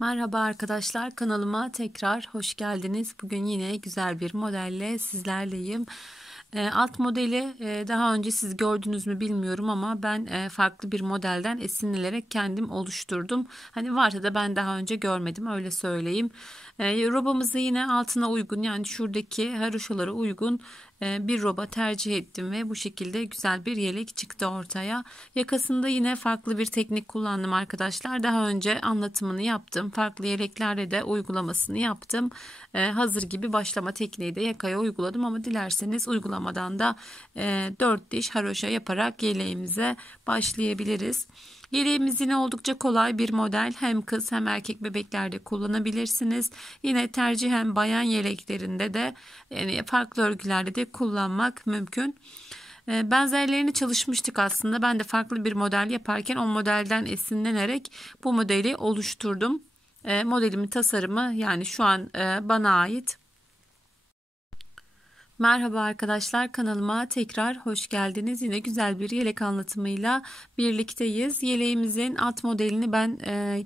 Merhaba arkadaşlar, kanalıma tekrar hoş geldiniz. Bugün yine güzel bir modelle sizlerleyim. Alt modeli daha önce siz gördünüz mü bilmiyorum ama ben farklı bir modelden esinlenerek kendim oluşturdum. Hani varsa da ben daha önce görmedim, öyle söyleyeyim. Robamızı yine altına uygun, yani şuradaki haroşalara uygun bir roba tercih ettim ve bu şekilde güzel bir yelek çıktı ortaya. Yakasında yine farklı bir teknik kullandım arkadaşlar. Daha önce anlatımını yaptım. Farklı yeleklerde de uygulamasını yaptım. Hazır gibi başlama tekniği de yakaya uyguladım ama dilerseniz uygulamadan da 4 diş haroşa yaparak yeleğimize başlayabiliriz. Yeleğimiz yine oldukça kolay bir model. Hem kız hem erkek bebeklerde kullanabilirsiniz. Yine tercihen bayan yeleklerinde de yani farklı örgülerde de kullanmak mümkün. Benzerlerini çalışmıştık aslında. Ben de farklı bir model yaparken o modelden esinlenerek bu modeli oluşturdum. Modelimin tasarımı yani şu an bana ait. Merhaba arkadaşlar, kanalıma tekrar hoş geldiniz. Yine güzel bir yelek anlatımıyla birlikteyiz. Yeleğimizin alt modelini ben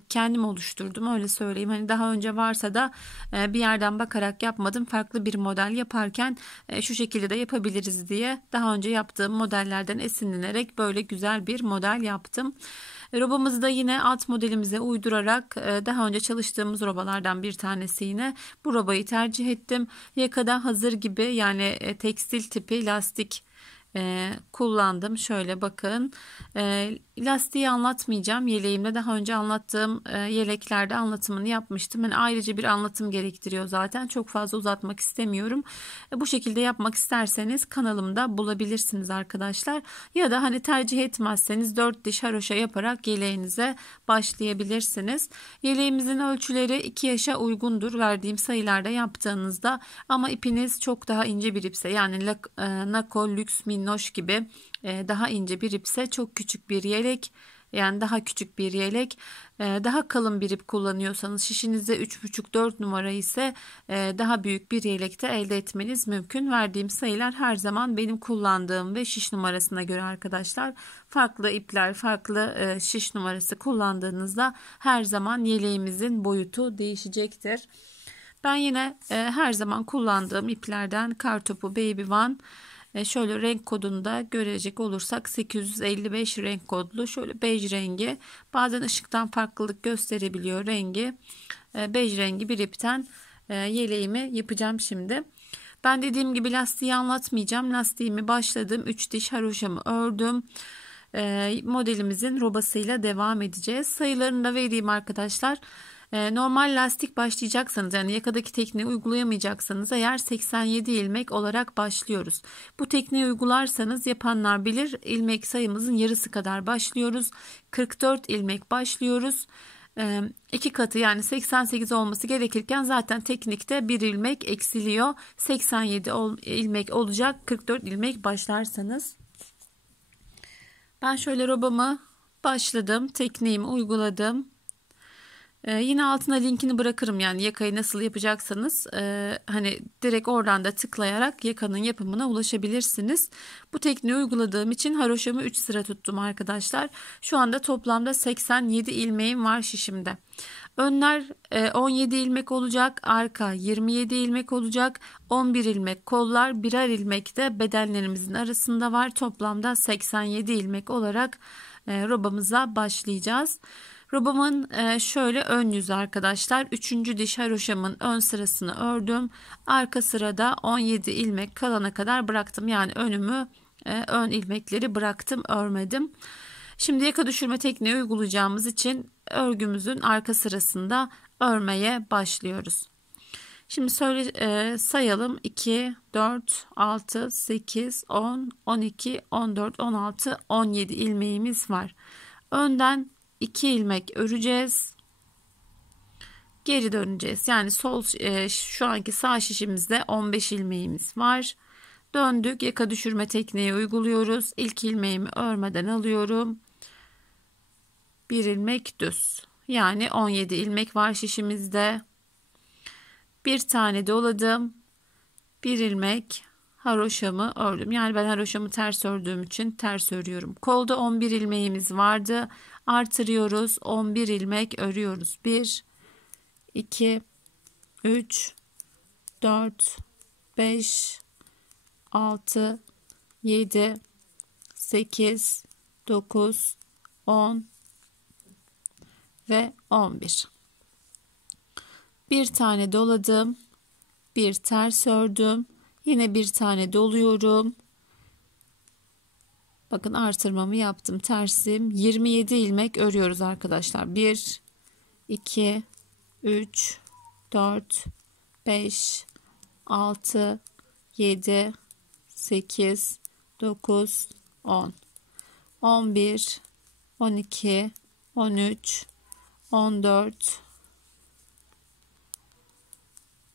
kendim oluşturdum, öyle söyleyeyim. Hani daha önce varsa da bir yerden bakarak yapmadım. Farklı bir model yaparken şu şekilde de yapabiliriz diye daha önce yaptığım modellerden esinlenerek böyle güzel bir model yaptım. Robamızı da yine alt modelimize uydurarak daha önce çalıştığımız robalardan bir tanesi, yine bu robayı tercih ettim. Yakada hazır gibi, yani tekstil tipi lastik kullandım. Şöyle bakın, lastiği anlatmayacağım. Yeleğimde daha önce anlattığım yeleklerde anlatımını yapmıştım. Yani ayrıca bir anlatım gerektiriyor zaten. Çok fazla uzatmak istemiyorum. Bu şekilde yapmak isterseniz kanalımda bulabilirsiniz arkadaşlar. Ya da hani tercih etmezseniz 4 diş haroşa yaparak yeleğinize başlayabilirsiniz. Yeleğimizin ölçüleri 2 yaşa uygundur verdiğim sayılarda yaptığınızda, ama ipiniz çok daha ince bir ipse, yani Nako, Lüks, Minnoş gibi daha ince bir ipse, çok küçük bir yelek, yani daha küçük bir yelek, daha kalın bir ip kullanıyorsanız, şişinizde 3,5-4 numara ise daha büyük bir yelekte elde etmeniz mümkün. Verdiğim sayılar her zaman benim kullandığım ve şiş numarasına göre arkadaşlar. Farklı ipler, farklı şiş numarası kullandığınızda her zaman yeleğimizin boyutu değişecektir. Ben yine her zaman kullandığım iplerden Kartopu Baby One, şöyle renk kodunu da görecek olursak 855 renk kodlu, şöyle bej rengi, bazen ışıktan farklılık gösterebiliyor rengi, bej rengi bir ipten yeleğimi yapacağım şimdi. Ben dediğim gibi lastiği anlatmayacağım. Lastiğimi başladım, 3 diş haroşamı ördüm. Modelimizin robasıyla devam edeceğiz. Sayılarını da vereyim arkadaşlar. Normal lastik başlayacaksanız, yani yakadaki tekniği uygulayamayacaksanız eğer, 87 ilmek olarak başlıyoruz. Bu tekniği uygularsanız yapanlar bilir, ilmek sayımızın yarısı kadar başlıyoruz. 44 ilmek başlıyoruz. 2 katı, yani 88 olması gerekirken zaten teknikte bir ilmek eksiliyor. 87 ilmek olacak 44 ilmek başlarsanız. Ben şöyle robamı başladım, tekniğimi uyguladım. Yine altına linkini bırakırım, yani yakayı nasıl yapacaksanız hani direkt oradan da tıklayarak yakanın yapımına ulaşabilirsiniz. Bu tekniği uyguladığım için haroşamı 3 sıra tuttum arkadaşlar. Şu anda toplamda 87 ilmeğim var şişimde. Önler 17 ilmek olacak, arka 27 ilmek olacak, 11 ilmek kollar, birer ilmek de bedenlerimizin arasında var. Toplamda 87 ilmek olarak robamıza başlayacağız. Robamın şöyle ön yüzü arkadaşlar, 3. diş haroşamın ön sırasını ördüm. Arka sırada 17 ilmek kalana kadar bıraktım. Yani önümü, ön ilmekleri bıraktım, örmedim. Şimdi yaka düşürme tekniği uygulayacağımız için örgümüzün arka sırasında örmeye başlıyoruz. Şimdi sayalım: 2, 4, 6, 8, 10, 12, 14, 16, 17 ilmeğimiz var. Önden 2 ilmek öreceğiz. Geri döneceğiz. Yani şu anki sağ şişimizde 15 ilmeğimiz var. Döndük. Yaka düşürme tekniği uyguluyoruz. İlk ilmeğimi örmeden alıyorum. Bir ilmek düz. Yani 17 ilmek var şişimizde. Bir tane doladım. Bir ilmek haroşamı ördüm. Yani ben haroşamı ters ördüğüm için ters örüyorum. Kolda 11 ilmeğimiz vardı. Artırıyoruz. 11 ilmek örüyoruz. 1, 2, 3, 4, 5, 6, 7, 8, 9, 10 ve 11. Bir tane doladım. Bir ters ördüm. Yine bir tane doluyorum. Bakın artırmamı yaptım. Tersim 27 ilmek örüyoruz arkadaşlar. 1, 2, 3, 4, 5, 6, 7, 8, 9, 10, 11, 12, 13, 14,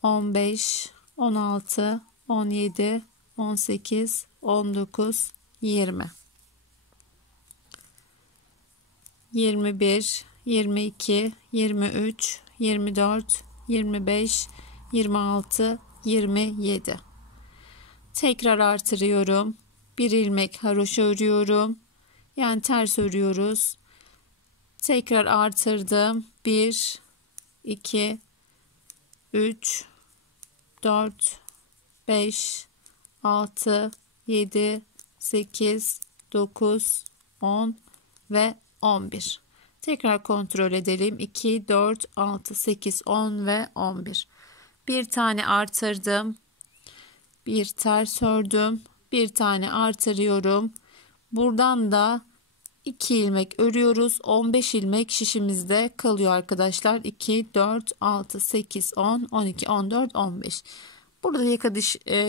15, 16, 17, 18, 19, 20, 21, 22, 23, 24, 25, 26, 27. Tekrar artırıyorum. Bir ilmek haroşa örüyorum. Yani ters örüyoruz. Tekrar artırdım. 1, 2, 3, 4, 5, 6, 7, 8, 9, 10 ve 11. Tekrar kontrol edelim. 2, 4, 6, 8, 10 ve 11. Bir tane artırdım. Bir ters ördüm. Bir tane artırıyorum. Buradan da 2 ilmek örüyoruz. 15 ilmek şişimizde kalıyor arkadaşlar. 2, 4, 6, 8, 10, 12, 14, 15. Burada yaka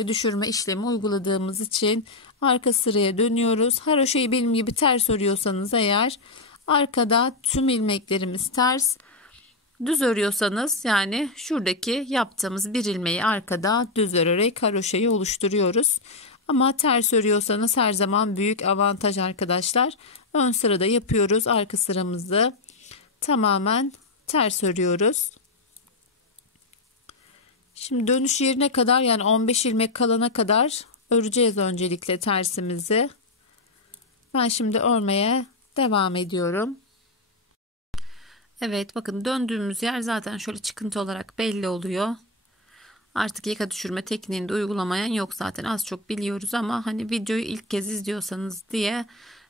düşürme işlemi uyguladığımız için arka sıraya dönüyoruz. Haroşayı benim gibi ters örüyorsanız eğer arkada tüm ilmeklerimiz ters. Düz örüyorsanız yani şuradaki yaptığımız bir ilmeği arkada düz örerek haroşayı oluşturuyoruz. Ama ters örüyorsanız her zaman büyük avantaj arkadaşlar. Ön sırada yapıyoruz. Arka sıramızı tamamen ters örüyoruz. Şimdi dönüş yerine kadar yani 15 ilmek kalana kadar öreceğiz öncelikle tersimizi. Ben şimdi örmeye devam ediyorum. Evet bakın döndüğümüz yer zaten şöyle çıkıntı olarak belli oluyor. Artık yaka düşürme tekniğini de uygulamayan yok zaten, az çok biliyoruz ama hani videoyu ilk kez izliyorsanız diye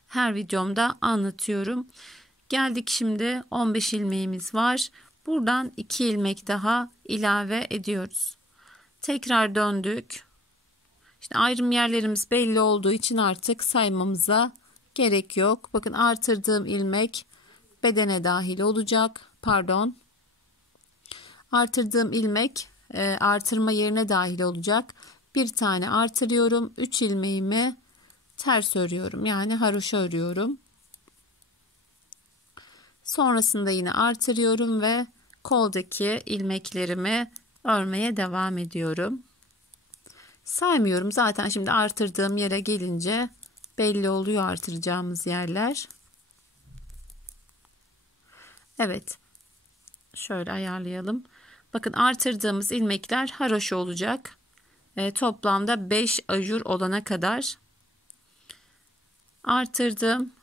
her videomda anlatıyorum. Geldik şimdi 15 ilmeğimiz var. Buradan 2 ilmek daha ilave ediyoruz. Tekrar döndük. İşte ayrım yerlerimiz belli olduğu için artık saymamıza gerek yok. Bakın artırdığım ilmek bedene dahil olacak. Pardon. Artırdığım ilmek artırma yerine dahil olacak. Bir tane artırıyorum. 3 ilmeğimi ters örüyorum. Yani haroşa örüyorum. Sonrasında yine artırıyorum ve koldaki ilmeklerimi örmeye devam ediyorum. Saymıyorum. Zaten şimdi artırdığım yere gelince belli oluyor artıracağımız yerler. Evet. Şöyle ayarlayalım. Bakın artırdığımız ilmekler haroşa olacak. Toplamda 5 ajur olana kadar artırdım.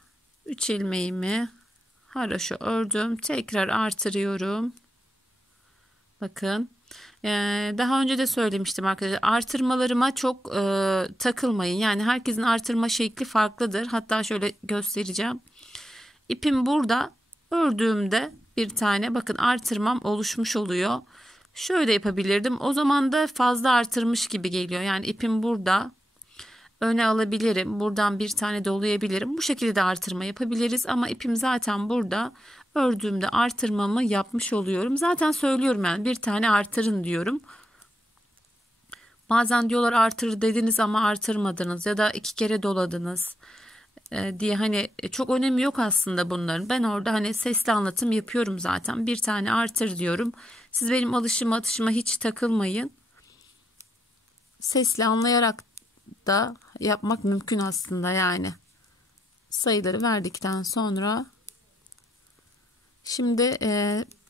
3 ilmeğimi haroşa ördüm. Tekrar artırıyorum. Bakın. Daha önce de söylemiştim arkadaşlar. Artırmalarıma çok takılmayın. Yani herkesin artırma şekli farklıdır. Hatta şöyle göstereceğim. İpim burada. Ördüğümde bir tane bakın artırmam oluşmuş oluyor. Şöyle yapabilirdim. O zaman da fazla artırmış gibi geliyor. Yani ipim burada. Öne alabilirim. Buradan bir tane dolayabilirim. Bu şekilde de artırma yapabiliriz. Ama ipim zaten burada. Ördüğümde artırmamı yapmış oluyorum. Zaten söylüyorum yani bir tane artırın diyorum. Bazen diyorlar artır dediniz ama artırmadınız ya da 2 kere doladınız diye, hani çok önemi yok aslında bunların. Ben orada hani sesli anlatım yapıyorum zaten. Bir tane artır diyorum. Siz benim alışıma atışıma hiç takılmayın. Sesli anlayarak da yapmak mümkün aslında yani. Sayıları verdikten sonra şimdi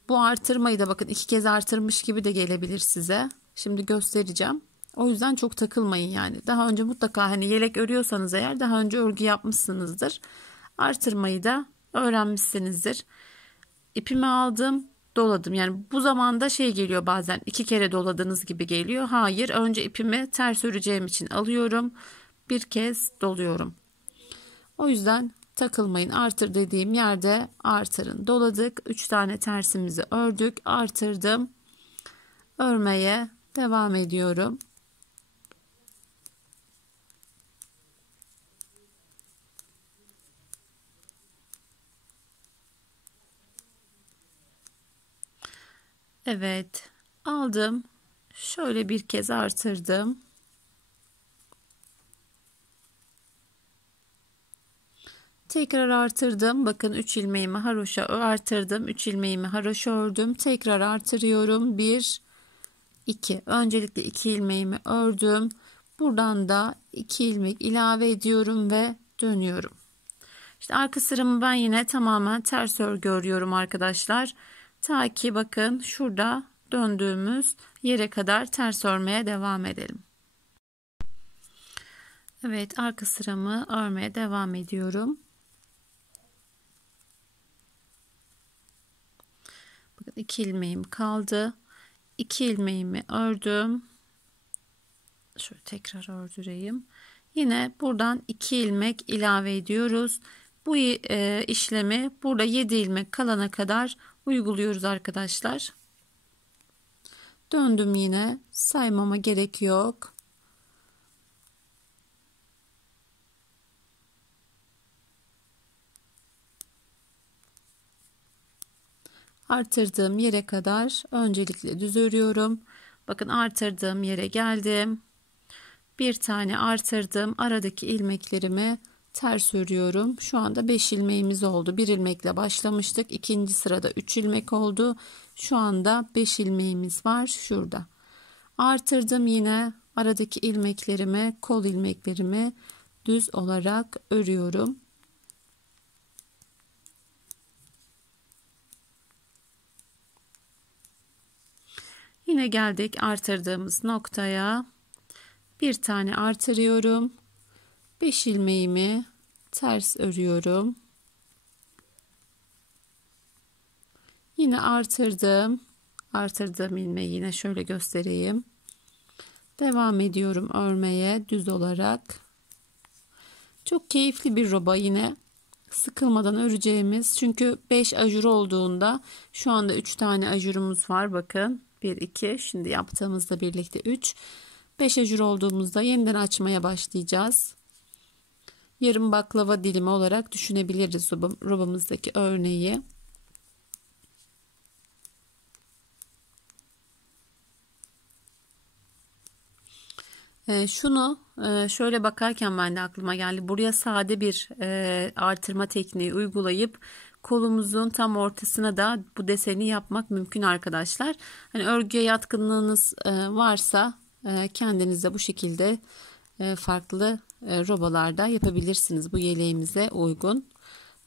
bu artırmayı da bakın 2 kez artırmış gibi de gelebilir size. Şimdi göstereceğim. O yüzden çok takılmayın yani. Daha önce mutlaka hani yelek örüyorsanız eğer daha önce örgü yapmışsınızdır. Artırmayı da öğrenmişsinizdir. İpimi aldım. doladım. Yani bu zamanda şey geliyor, bazen 2 kere doladığınız gibi geliyor. Hayır, önce ipimi ters öreceğim için alıyorum. Bir kez doluyorum. O yüzden takılmayın. Artır dediğim yerde artırın. Doladık. 3 tane tersimizi ördük. Artırdım. Örmeye devam ediyorum. Evet, aldım. Şöyle bir kez artırdım. Tekrar artırdım. Bakın 3 ilmeğimi haroşa artırdım. 3 ilmeğimi haroşa ördüm. Tekrar artırıyorum. 1 2. Öncelikle 2 ilmeğimi ördüm. Buradan da 2 ilmek ilave ediyorum ve dönüyorum. İşte arka sıramı ben yine tamamen ters örgü örüyorum arkadaşlar. Ta ki bakın şurada döndüğümüz yere kadar ters örmeye devam edelim. Evet, arka sıramı örmeye devam ediyorum. Bakın 2 ilmeğim kaldı. 2 ilmeğimi ördüm. Şöyle tekrar ördüreyim. Yine buradan 2 ilmek ilave ediyoruz. Bu işlemi burada 7 ilmek kalana kadar uyguluyoruz arkadaşlar. Döndüm, yine saymama gerek yok. Artırdığım yere kadar öncelikle düz örüyorum. Bakın artırdığım yere geldim. Bir tane artırdım. Aradaki ilmeklerimi ters örüyorum. Şu anda 5 ilmeğimiz oldu. Bir ilmekle başlamıştık. İkinci sırada 3 ilmek oldu. Şu anda 5 ilmeğimiz var şurada. Artırdım, yine aradaki ilmeklerimi, kol ilmeklerimi düz olarak örüyorum. Yine geldik artırdığımız noktaya. Bir tane artırıyorum. 5 ilmeğimi ters örüyorum. Yine artırdım. Artırdığım ilmeği yine şöyle göstereyim. Devam ediyorum örmeye düz olarak. Çok keyifli bir roba, yine sıkılmadan öreceğimiz. Çünkü 5 ajur olduğunda, şu anda 3 tane ajurumuz var. Bakın 1 2, şimdi yaptığımızda birlikte 3. 5 ajur olduğumuzda yeniden açmaya başlayacağız. Yarım baklava dilimi olarak düşünebiliriz robamızdaki örneği. Şunu şöyle bakarken ben de aklıma geldi. Buraya sade bir artırma tekniği uygulayıp kolumuzun tam ortasına da bu deseni yapmak mümkün arkadaşlar. Hani örgüye yatkınlığınız varsa kendinize bu şekilde farklı robalarda yapabilirsiniz, bu yeleğimize uygun.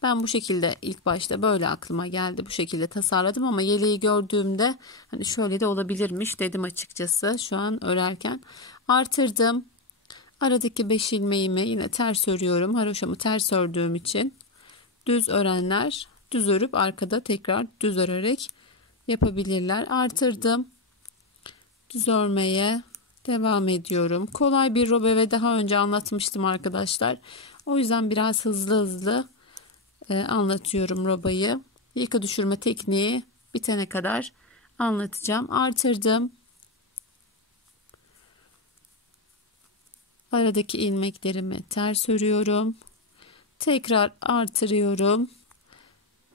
Ben bu şekilde ilk başta böyle aklıma geldi, bu şekilde tasarladım ama yeleği gördüğümde hani şöyle de olabilirmiş dedim açıkçası şu an örerken. Artırdım. Aradaki 5 ilmeğimi yine ters örüyorum. Haroşamı ters ördüğüm için. Düz örenler düz örüp arkada tekrar düz örerek yapabilirler. Artırdım. Düz örmeye devam ediyorum. Kolay bir robe ve daha önce anlatmıştım arkadaşlar. O yüzden biraz hızlı anlatıyorum robayı. Yaka düşürme tekniği bitene kadar anlatacağım. Artırdım. Aradaki ilmeklerimi ters örüyorum. Tekrar artırıyorum.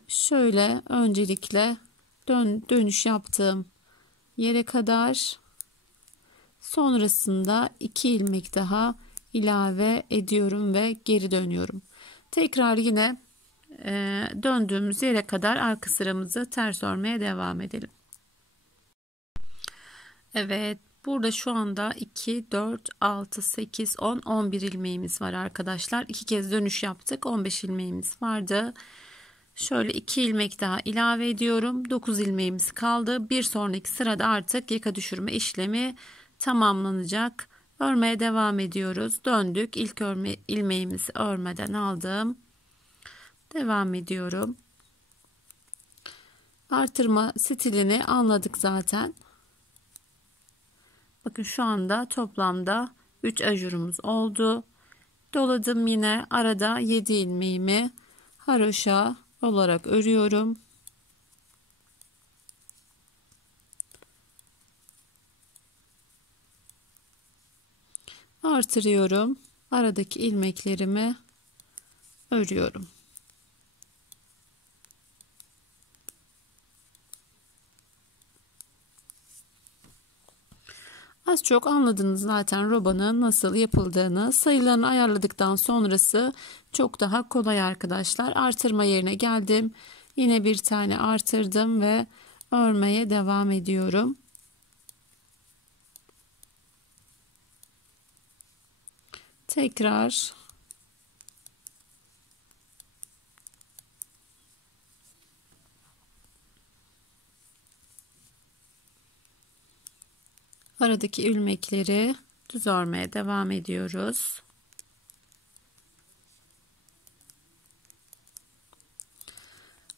Şöyle öncelikle dönüş yaptığım yere kadar, sonrasında 2 ilmek daha ilave ediyorum ve geri dönüyorum. Tekrar yine döndüğümüz yere kadar arka sıramızı ters örmeye devam edelim. Evet, burada şu anda 2 4 6 8 10 11 ilmeğimiz var arkadaşlar. 2 kez dönüş yaptık. 15 ilmeğimiz vardı. Şöyle 2 ilmek daha ilave ediyorum. 9 ilmeğimiz kaldı. Bir sonraki sırada artık yaka düşürme işlemi tamamlanacak. Örmeye devam ediyoruz. Döndük. İlk ilmeğimizi örmeden aldım. Devam ediyorum. Artırma stilini anladık zaten. Bakın şu anda toplamda 3 ajurumuz oldu. Doladım, yine arada 7 ilmeğimi haroşa olarak örüyorum. Artırıyorum. Aradaki ilmeklerimi örüyorum. Az çok anladınız zaten robanın nasıl yapıldığını. Sayılarını ayarladıktan sonrası çok daha kolay arkadaşlar. Artırma yerine geldim. Yine bir tane artırdım ve örmeye devam ediyorum. Tekrar aradaki ilmekleri düz örmeye devam ediyoruz.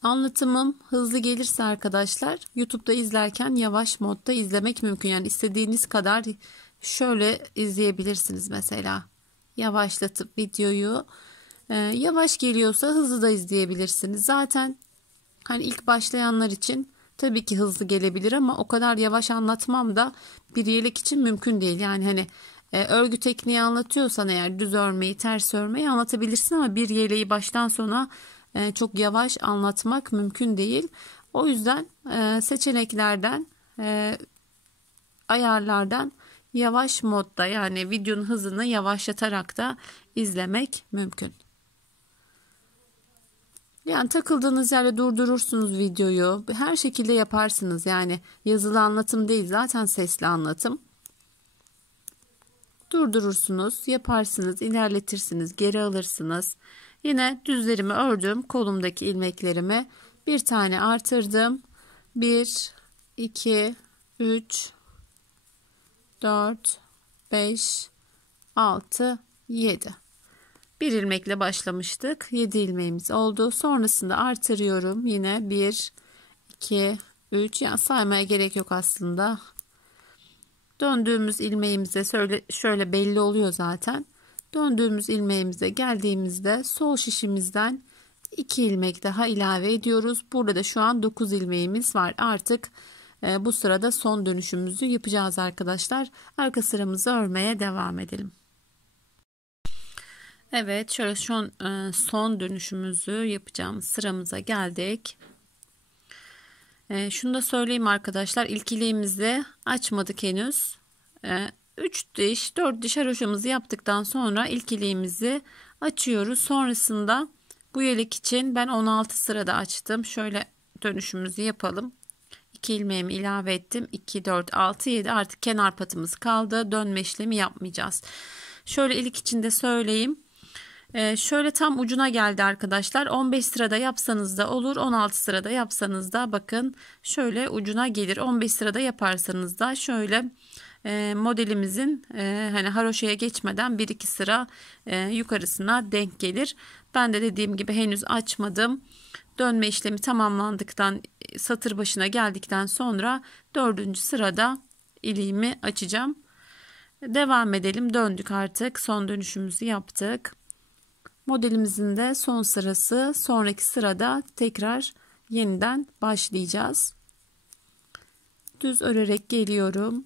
Anlatımım hızlı gelirse arkadaşlar, YouTube'da izlerken yavaş modda izlemek mümkün. Yani istediğiniz kadar şöyle izleyebilirsiniz mesela. Yavaşlatıp videoyu, yavaş geliyorsa hızlı da izleyebilirsiniz. Zaten hani ilk başlayanlar için tabii ki hızlı gelebilir ama o kadar yavaş anlatmam da bir yelek için mümkün değil. Yani hani örgü tekniği anlatıyorsan eğer düz örmeyi, ters örmeyi anlatabilirsin ama bir yeleği baştan sona çok yavaş anlatmak mümkün değil. O yüzden seçeneklerden, ayarlardan yavaş modda, yani videonun hızını yavaşlatarak da izlemek mümkün. Yani takıldığınız yerde durdurursunuz videoyu. Her şekilde yaparsınız. Yani yazılı anlatım değil, zaten sesli anlatım. Durdurursunuz, yaparsınız, ilerletirsiniz, geri alırsınız. Yine düzlerimi ördüm. Kolumdaki ilmeklerimi bir tane artırdım. 1, 2, 3, 4, 5, 6, 7. Bir ilmekle başlamıştık. 7 ilmeğimiz oldu. Sonrasında artırıyorum. Yine 1, 2, 3. Yani saymaya gerek yok aslında. Döndüğümüz ilmeğimize şöyle belli oluyor zaten. Döndüğümüz ilmeğimize geldiğimizde sol şişimizden 2 ilmek daha ilave ediyoruz. Burada da şu an 9 ilmeğimiz var. Artık bu sırada son dönüşümüzü yapacağız arkadaşlar. Arka sıramızı örmeye devam edelim. Evet, şöyle şu an son dönüşümüzü yapacağımız sıramıza geldik. Şunu da söyleyeyim arkadaşlar, ilk ileğimizi açmadık henüz. 3 diş 4 diş haroşamızı yaptıktan sonra ilk ileğimizi açıyoruz. Sonrasında bu yelek için ben 16 sırada açtım. Şöyle dönüşümüzü yapalım. 2 ilmeğimi ilave ettim. 2, 4, 6, 7. Artık kenar patımız kaldı. Dönme işlemi yapmayacağız. Şöyle ilk içinde söyleyeyim. Şöyle tam ucuna geldi arkadaşlar. 15 sırada yapsanız da olur, 16 sırada yapsanız da bakın şöyle ucuna gelir. 15 sırada yaparsanız da şöyle modelimizin hani haroşaya geçmeden 1-2 sıra yukarısına denk gelir. Ben de dediğim gibi henüz açmadım. Dönme işlemi tamamlandıktan, satır başına geldikten sonra 4. sırada iliğimi açacağım. Devam edelim. Döndük, artık son dönüşümüzü yaptık. Modelimizin de son sırası. Sonraki sırada tekrar yeniden başlayacağız. Düz örerek geliyorum.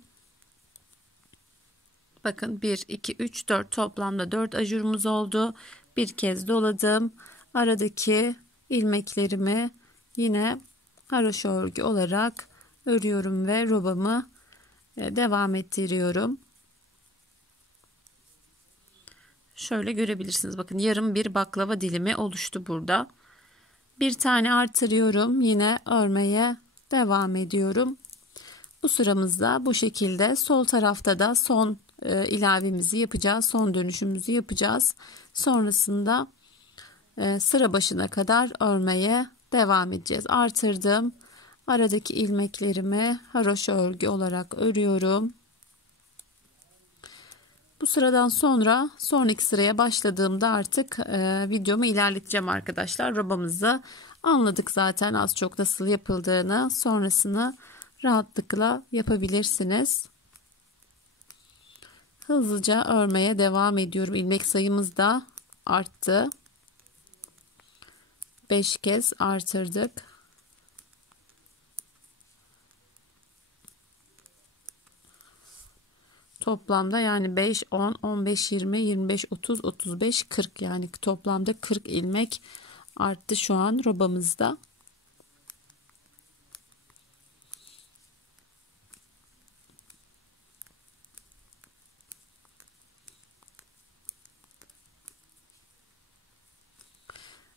Bakın 1, 2, 3, 4, toplamda 4 ajurumuz oldu. Bir kez doladım. Aradaki ilmeklerimi yine haroşa örgü olarak örüyorum ve robamı devam ettiriyorum. Şöyle görebilirsiniz. Bakın yarım bir baklava dilimi oluştu burada. Bir tane artırıyorum. Yine örmeye devam ediyorum. Bu sıramızda bu şekilde. Sol tarafta da son ilavemizi yapacağız. Son dönüşümüzü yapacağız. Sonrasında sıra başına kadar örmeye devam edeceğiz. Artırdım. Aradaki ilmeklerimi haroşa örgü olarak örüyorum. Bu sıradan sonra sonraki sıraya başladığımda artık videomu ilerleteceğim arkadaşlar. Robamızı Anladık zaten az çok nasıl yapıldığını. Sonrasını rahatlıkla yapabilirsiniz. Hızlıca örmeye devam ediyorum. İlmek sayımız da arttı. 5 kez artırdık. Toplamda yani 5, 10, 15, 20, 25, 30, 35, 40 yani toplamda 40 ilmek arttı şu an robamızda.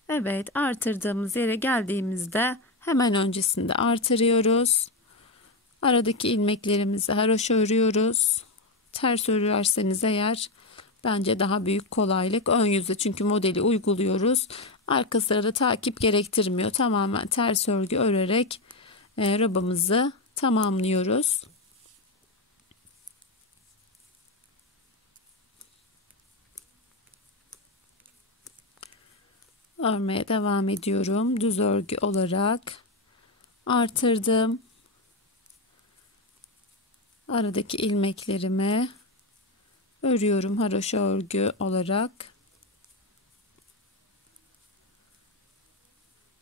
Evet, artırdığımız yere geldiğimizde hemen öncesinde artırıyoruz. Aradaki ilmeklerimizi haroşa örüyoruz. Ters örürseniz eğer bence daha büyük kolaylık. Ön yüzde çünkü modeli uyguluyoruz. Arka sırada takip gerektirmiyor. Tamamen ters örgü örerek robamızı tamamlıyoruz. Örmeye devam ediyorum. Düz örgü olarak artırdım. Aradaki ilmeklerimi örüyorum haroşa örgü olarak.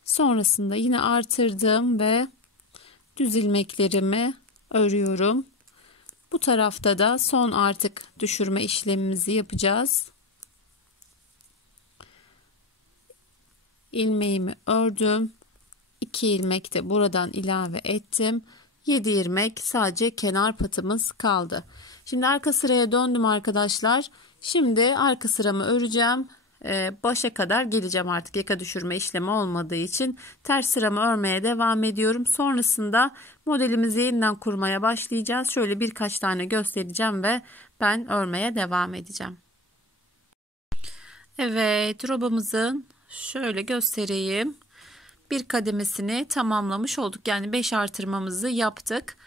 Sonrasında yine artırdım ve düz ilmeklerimi örüyorum. Bu tarafta da son artık düşürme işlemimizi yapacağız. İlmeğimi ördüm. 2 ilmek de buradan ilave ettim. 7 ilmek sadece kenar patımız kaldı. Şimdi arka sıraya döndüm arkadaşlar. Şimdi arka sıramı öreceğim. Başa kadar geleceğim artık yaka düşürme işlemi olmadığı için. Ters sıramı örmeye devam ediyorum. Sonrasında modelimizi yeniden kurmaya başlayacağız. Şöyle birkaç tane göstereceğim ve ben örmeye devam edeceğim. Evet, robamızın şöyle göstereyim. Bir kademesini tamamlamış olduk. Yani 5 artırmamızı yaptık.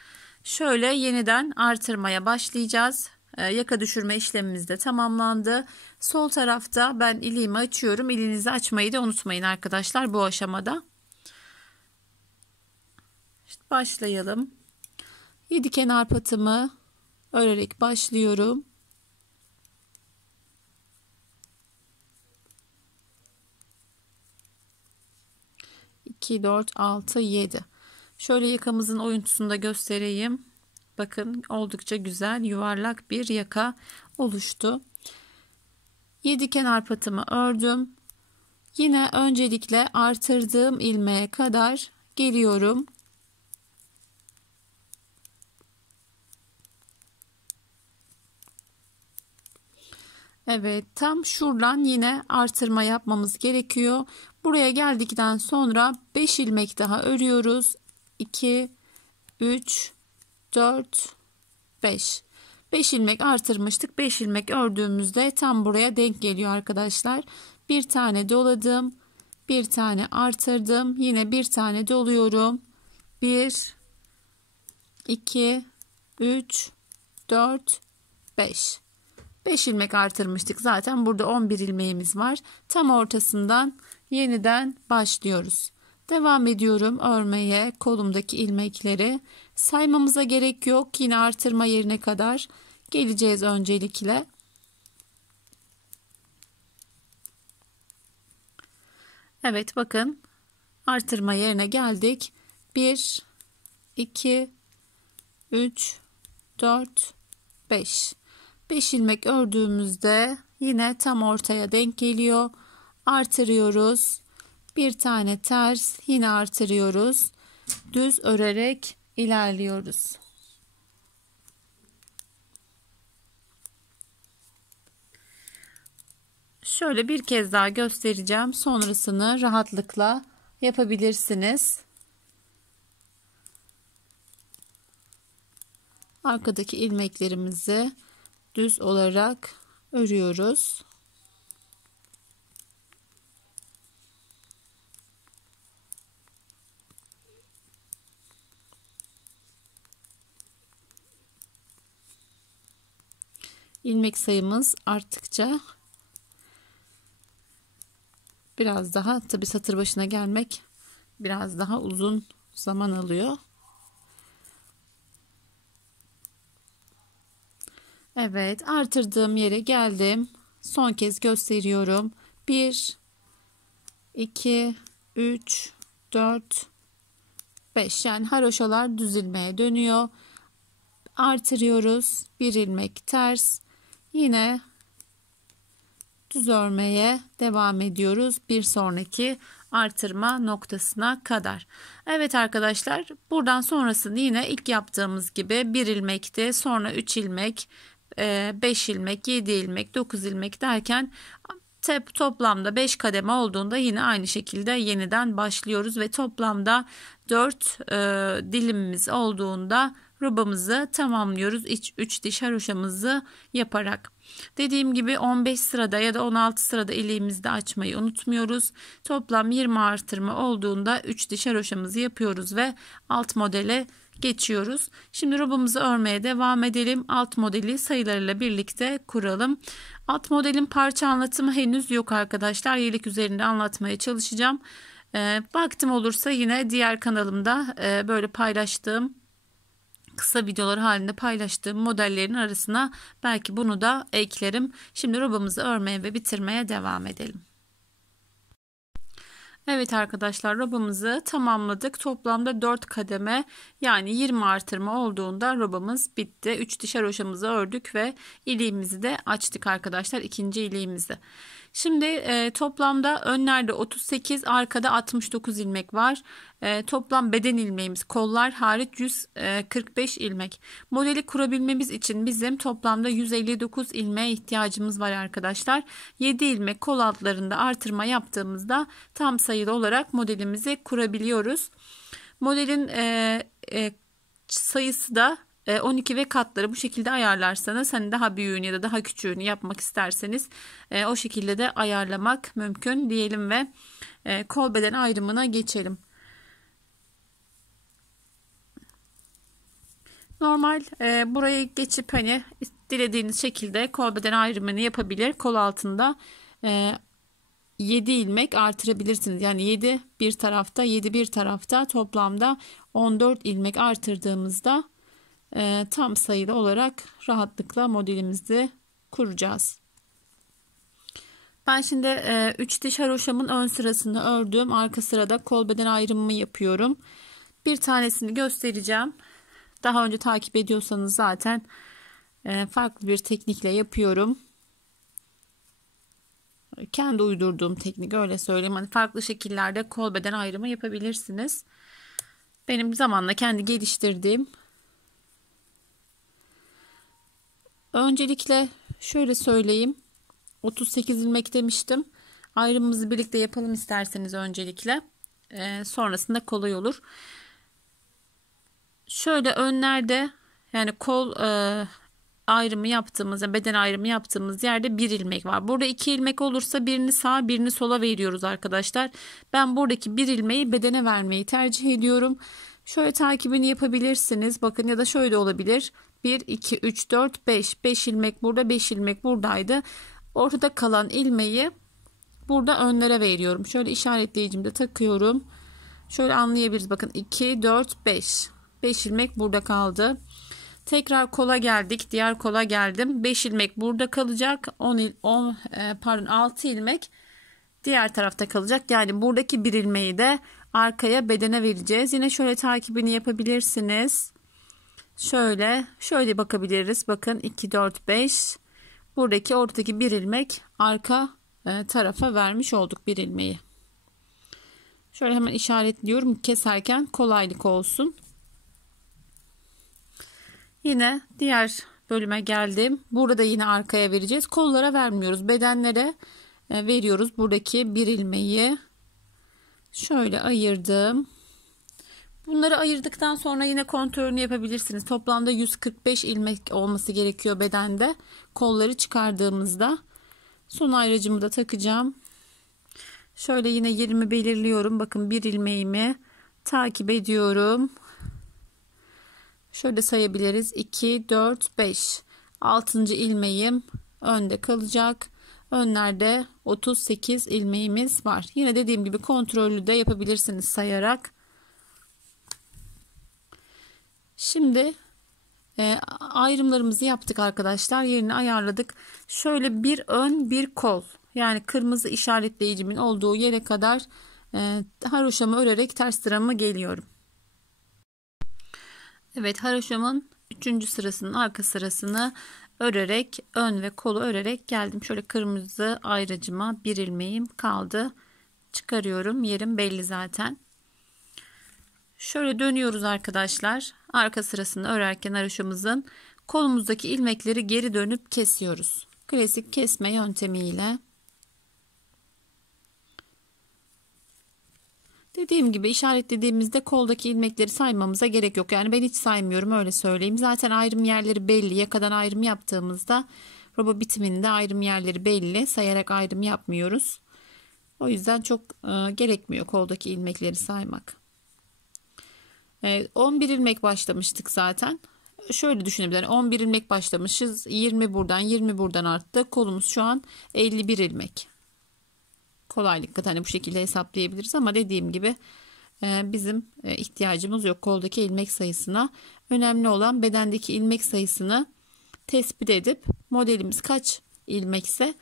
Şöyle yeniden artırmaya başlayacağız. Yaka düşürme işlemimiz de tamamlandı. Sol tarafta ben iliğimi açıyorum. İliğinizi açmayı da unutmayın arkadaşlar bu aşamada. İşte başlayalım. 7 kenar patımı örerek başlıyorum. 2, 4, 6, 7. Şöyle yakamızın oyuntusunu da göstereyim. Bakın oldukça güzel yuvarlak bir yaka oluştu. 7 kenar patımı ördüm. Yine öncelikle artırdığım ilmeğe kadar geliyorum. Evet, tam şuradan yine artırma yapmamız gerekiyor. Buraya geldikten sonra 5 ilmek daha örüyoruz. 2, 3, 4, 5. 5 ilmek artırmıştık. 5 ilmek ördüğümüzde tam buraya denk geliyor arkadaşlar. Bir tane doladım. Bir tane artırdım. Yine bir tane doluyorum. 1, 2, 3, 4, 5. 5 ilmek artırmıştık. Zaten burada 11 ilmeğimiz var. Tam ortasından yeniden başlıyoruz. Devam ediyorum örmeye kolumdaki ilmekleri. Saymamıza gerek yok. Yine artırma yerine kadar geleceğiz öncelikle. Evet bakın artırma yerine geldik. 1, 2, 3, 4, 5. 5 ilmek ördüğümüzde yine tam ortaya denk geliyor. Artırıyoruz. Bir tane ters yine artırıyoruz. Düz örerek ilerliyoruz. Şöyle bir kez daha göstereceğim. Sonrasını rahatlıkla yapabilirsiniz. Arkadaki ilmeklerimizi düz olarak örüyoruz. İlmek sayımız arttıkça biraz daha tabi satır başına gelmek biraz daha uzun zaman alıyor. Evet, artırdığım yere geldim. Son kez gösteriyorum. 1 2 3 4 5, yani haroşalar düz ilmeğe dönüyor. Artırıyoruz. Bir ilmek ters. Yine düz örmeye devam ediyoruz bir sonraki artırma noktasına kadar. Evet arkadaşlar, buradan sonrasını yine ilk yaptığımız gibi bir ilmekti, sonra 3 ilmek, 5 ilmek, 7 ilmek, 9 ilmek derken toplamda 5 kademe olduğunda yine aynı şekilde yeniden başlıyoruz ve toplamda 4 dilimimiz olduğunda robamızı tamamlıyoruz. 3 diş haroşamızı yaparak. Dediğim gibi 15 sırada ya da 16 sırada iliğimizde açmayı unutmuyoruz. Toplam 20 artırma olduğunda 3 diş haroşamızı yapıyoruz ve alt modele geçiyoruz. Şimdi robamızı örmeye devam edelim. Alt modeli sayılarıyla birlikte kuralım. Alt modelin parça anlatımı henüz yok arkadaşlar. Yelek üzerinde anlatmaya çalışacağım. Vaktim olursa yine diğer kanalımda böyle paylaştığım kısa videolar halinde paylaştığım modellerin arasına belki bunu da eklerim. Şimdi robamızı örmeye ve bitirmeye devam edelim. Evet arkadaşlar, robamızı tamamladık. Toplamda 4 kademe, yani 20 artırma olduğunda robamız bitti. 3 diş haroşamızı ördük ve iliğimizi de açtık arkadaşlar, ikinci iliğimizi. Şimdi toplamda önlerde 38, arkada 69 ilmek var. Toplam beden ilmeğimiz kollar hariç 145 ilmek. Modeli kurabilmemiz için bizim toplamda 159 ilmeğe ihtiyacımız var arkadaşlar. 7 ilmek kol altlarında artırma yaptığımızda tam sayılı olarak modelimizi kurabiliyoruz. Modelin sayısı da 12 ve katları bu şekilde ayarlarsanız, hani daha büyüğünü ya da daha küçüğünü yapmak isterseniz o şekilde de ayarlamak mümkün diyelim ve kol beden ayrımına geçelim. Normal buraya geçip hani dilediğiniz şekilde kol beden ayrımını yapabilir. Kol altında 7 ilmek artırabilirsiniz. Yani 7 bir tarafta, 7 bir tarafta, toplamda 14 ilmek artırdığımızda tam sayılı olarak rahatlıkla modelimizi kuracağız. Ben şimdi 3 diş haroşamın ön sırasını ördüm. Arka sırada kol beden ayrımımı yapıyorum. Bir tanesini göstereceğim. Daha önce takip ediyorsanız zaten farklı bir teknikle yapıyorum. Kendi uydurduğum teknik, öyle söyleyeyim. Hani farklı şekillerde kol beden ayrımı yapabilirsiniz. Benim zamanla kendi geliştirdiğim. Öncelikle şöyle söyleyeyim. 38 ilmek demiştim. Ayrımımızı birlikte yapalım isterseniz öncelikle. Sonrasında kolay olur. Şöyle önlerde, yani kol ayrımı yaptığımız, beden ayrımı yaptığımız yerde bir ilmek var. Burada 2 ilmek olursa birini sağa birini sola veriyoruz arkadaşlar. Ben buradaki bir ilmeği bedene vermeyi tercih ediyorum. Şöyle takibini yapabilirsiniz. Bakın, ya da şöyle olabilir. 1, 2, 3, 4, 5. 5 ilmek burada, 5 ilmek buradaydı. Ortada kalan ilmeği burada önlere veriyorum. Şöyle işaretleyicimde takıyorum. Şöyle anlayabiliriz. Bakın 2, 4, 5. 5 ilmek burada kaldı. Tekrar kola geldik. Diğer kola geldim. 5 ilmek burada kalacak. 6 ilmek diğer tarafta kalacak. Yani buradaki bir ilmeği de arkaya bedene vereceğiz. Yine şöyle takibini yapabilirsiniz. Şöyle bakabiliriz. Bakın 2, 4, 5. Buradaki ortadaki bir ilmek arka tarafa vermiş olduk bir ilmeği. Şöyle hemen işaretliyorum keserken kolaylık olsun. Yine diğer bölüme geldim. Burada yine arkaya vereceğiz. Kollara vermiyoruz. Bedenlere veriyoruz. Buradaki bir ilmeği şöyle ayırdım. Bunları ayırdıktan sonra yine kontrolünü yapabilirsiniz. Toplamda 145 ilmek olması gerekiyor bedende. Kolları çıkardığımızda. Son ayracımı da takacağım. Şöyle yine yerimi belirliyorum. Bakın bir ilmeğimi takip ediyorum. Şöyle sayabiliriz. 2, 4, 5. 6. ilmeğim önde kalacak. Önlerde 38 ilmeğimiz var. Yine dediğim gibi kontrollü de yapabilirsiniz sayarak. Şimdi ayrımlarımızı yaptık arkadaşlar. Yerini ayarladık. Şöyle bir ön bir kol. Yani kırmızı işaretleyicimin olduğu yere kadar haroşamı örerek ters sıramı geliyorum. Evet, haroşamın 3. sırasının arka sırasını örerek ön ve kolu örerek geldim. Şöyle kırmızı ayracıma bir ilmeğim kaldı. Çıkarıyorum. Yerim belli zaten. Şöyle dönüyoruz arkadaşlar. Arka sırasını örerken haroşamızın kolumuzdaki ilmekleri geri dönüp kesiyoruz. Klasik kesme yöntemiyle. Dediğim gibi işaretlediğimizde koldaki ilmekleri saymamıza gerek yok. Yani ben hiç saymıyorum, öyle söyleyeyim. Zaten ayrım yerleri belli. Yakadan ayrım yaptığımızda roba bitiminde ayrım yerleri belli. Sayarak ayrım yapmıyoruz. O yüzden çok gerekmiyor koldaki ilmekleri saymak. 11 ilmek başlamıştık zaten. Şöyle düşünebiliriz. Yani 11 ilmek başlamışız. 20 buradan 20 buradan arttı. Kolumuz şu an 51 ilmek. Kolaylıkla hani bu şekilde hesaplayabiliriz ama dediğim gibi bizim ihtiyacımız yok koldaki ilmek sayısına. Önemli olan bedendeki ilmek sayısını tespit edip modelimiz kaç ilmekse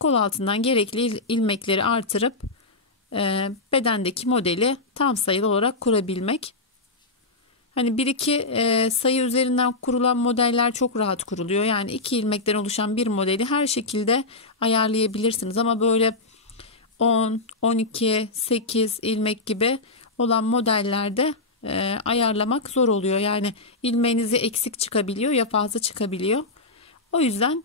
kol altından gerekli ilmekleri artırıp bedendeki modeli tam sayılı olarak kurabilmek. Hani bir iki sayı üzerinden kurulan modeller çok rahat kuruluyor. Yani 2 ilmekten oluşan bir modeli her şekilde ayarlayabilirsiniz ama böyle 10, 12, 8 ilmek gibi olan modellerde ayarlamak zor oluyor. Yani ilmeğinizi eksik çıkabiliyor ya fazla çıkabiliyor. O yüzden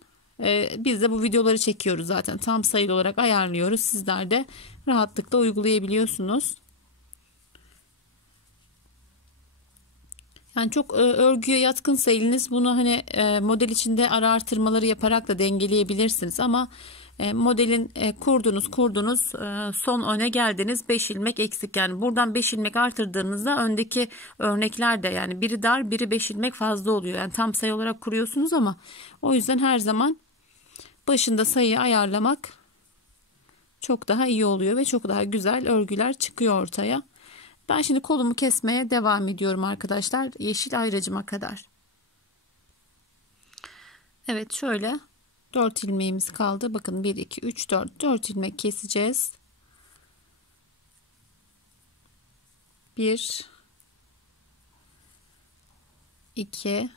biz de bu videoları çekiyoruz zaten. Tam sayılı olarak ayarlıyoruz. Sizler de rahatlıkla uygulayabiliyorsunuz. Yani çok örgüye yatkınsa eliniz bunu hani model içinde ara artırmaları yaparak da dengeleyebilirsiniz ama modelin kurdunuz son öne geldiniz 5 ilmek eksik, yani buradan 5 ilmek artırdığınızda öndeki örnekler de yani biri dar biri 5 ilmek fazla oluyor. Yani tam sayı olarak kuruyorsunuz ama o yüzden her zaman başında sayıyı ayarlamak çok daha iyi oluyor ve çok daha güzel örgüler çıkıyor ortaya. Ben şimdi kolumu kesmeye devam ediyorum arkadaşlar. Yeşil ayracıma kadar. Evet, şöyle 4 ilmeğimiz kaldı. Bakın 1, 2, 3, 4. 4 ilmek keseceğiz. 1, 2,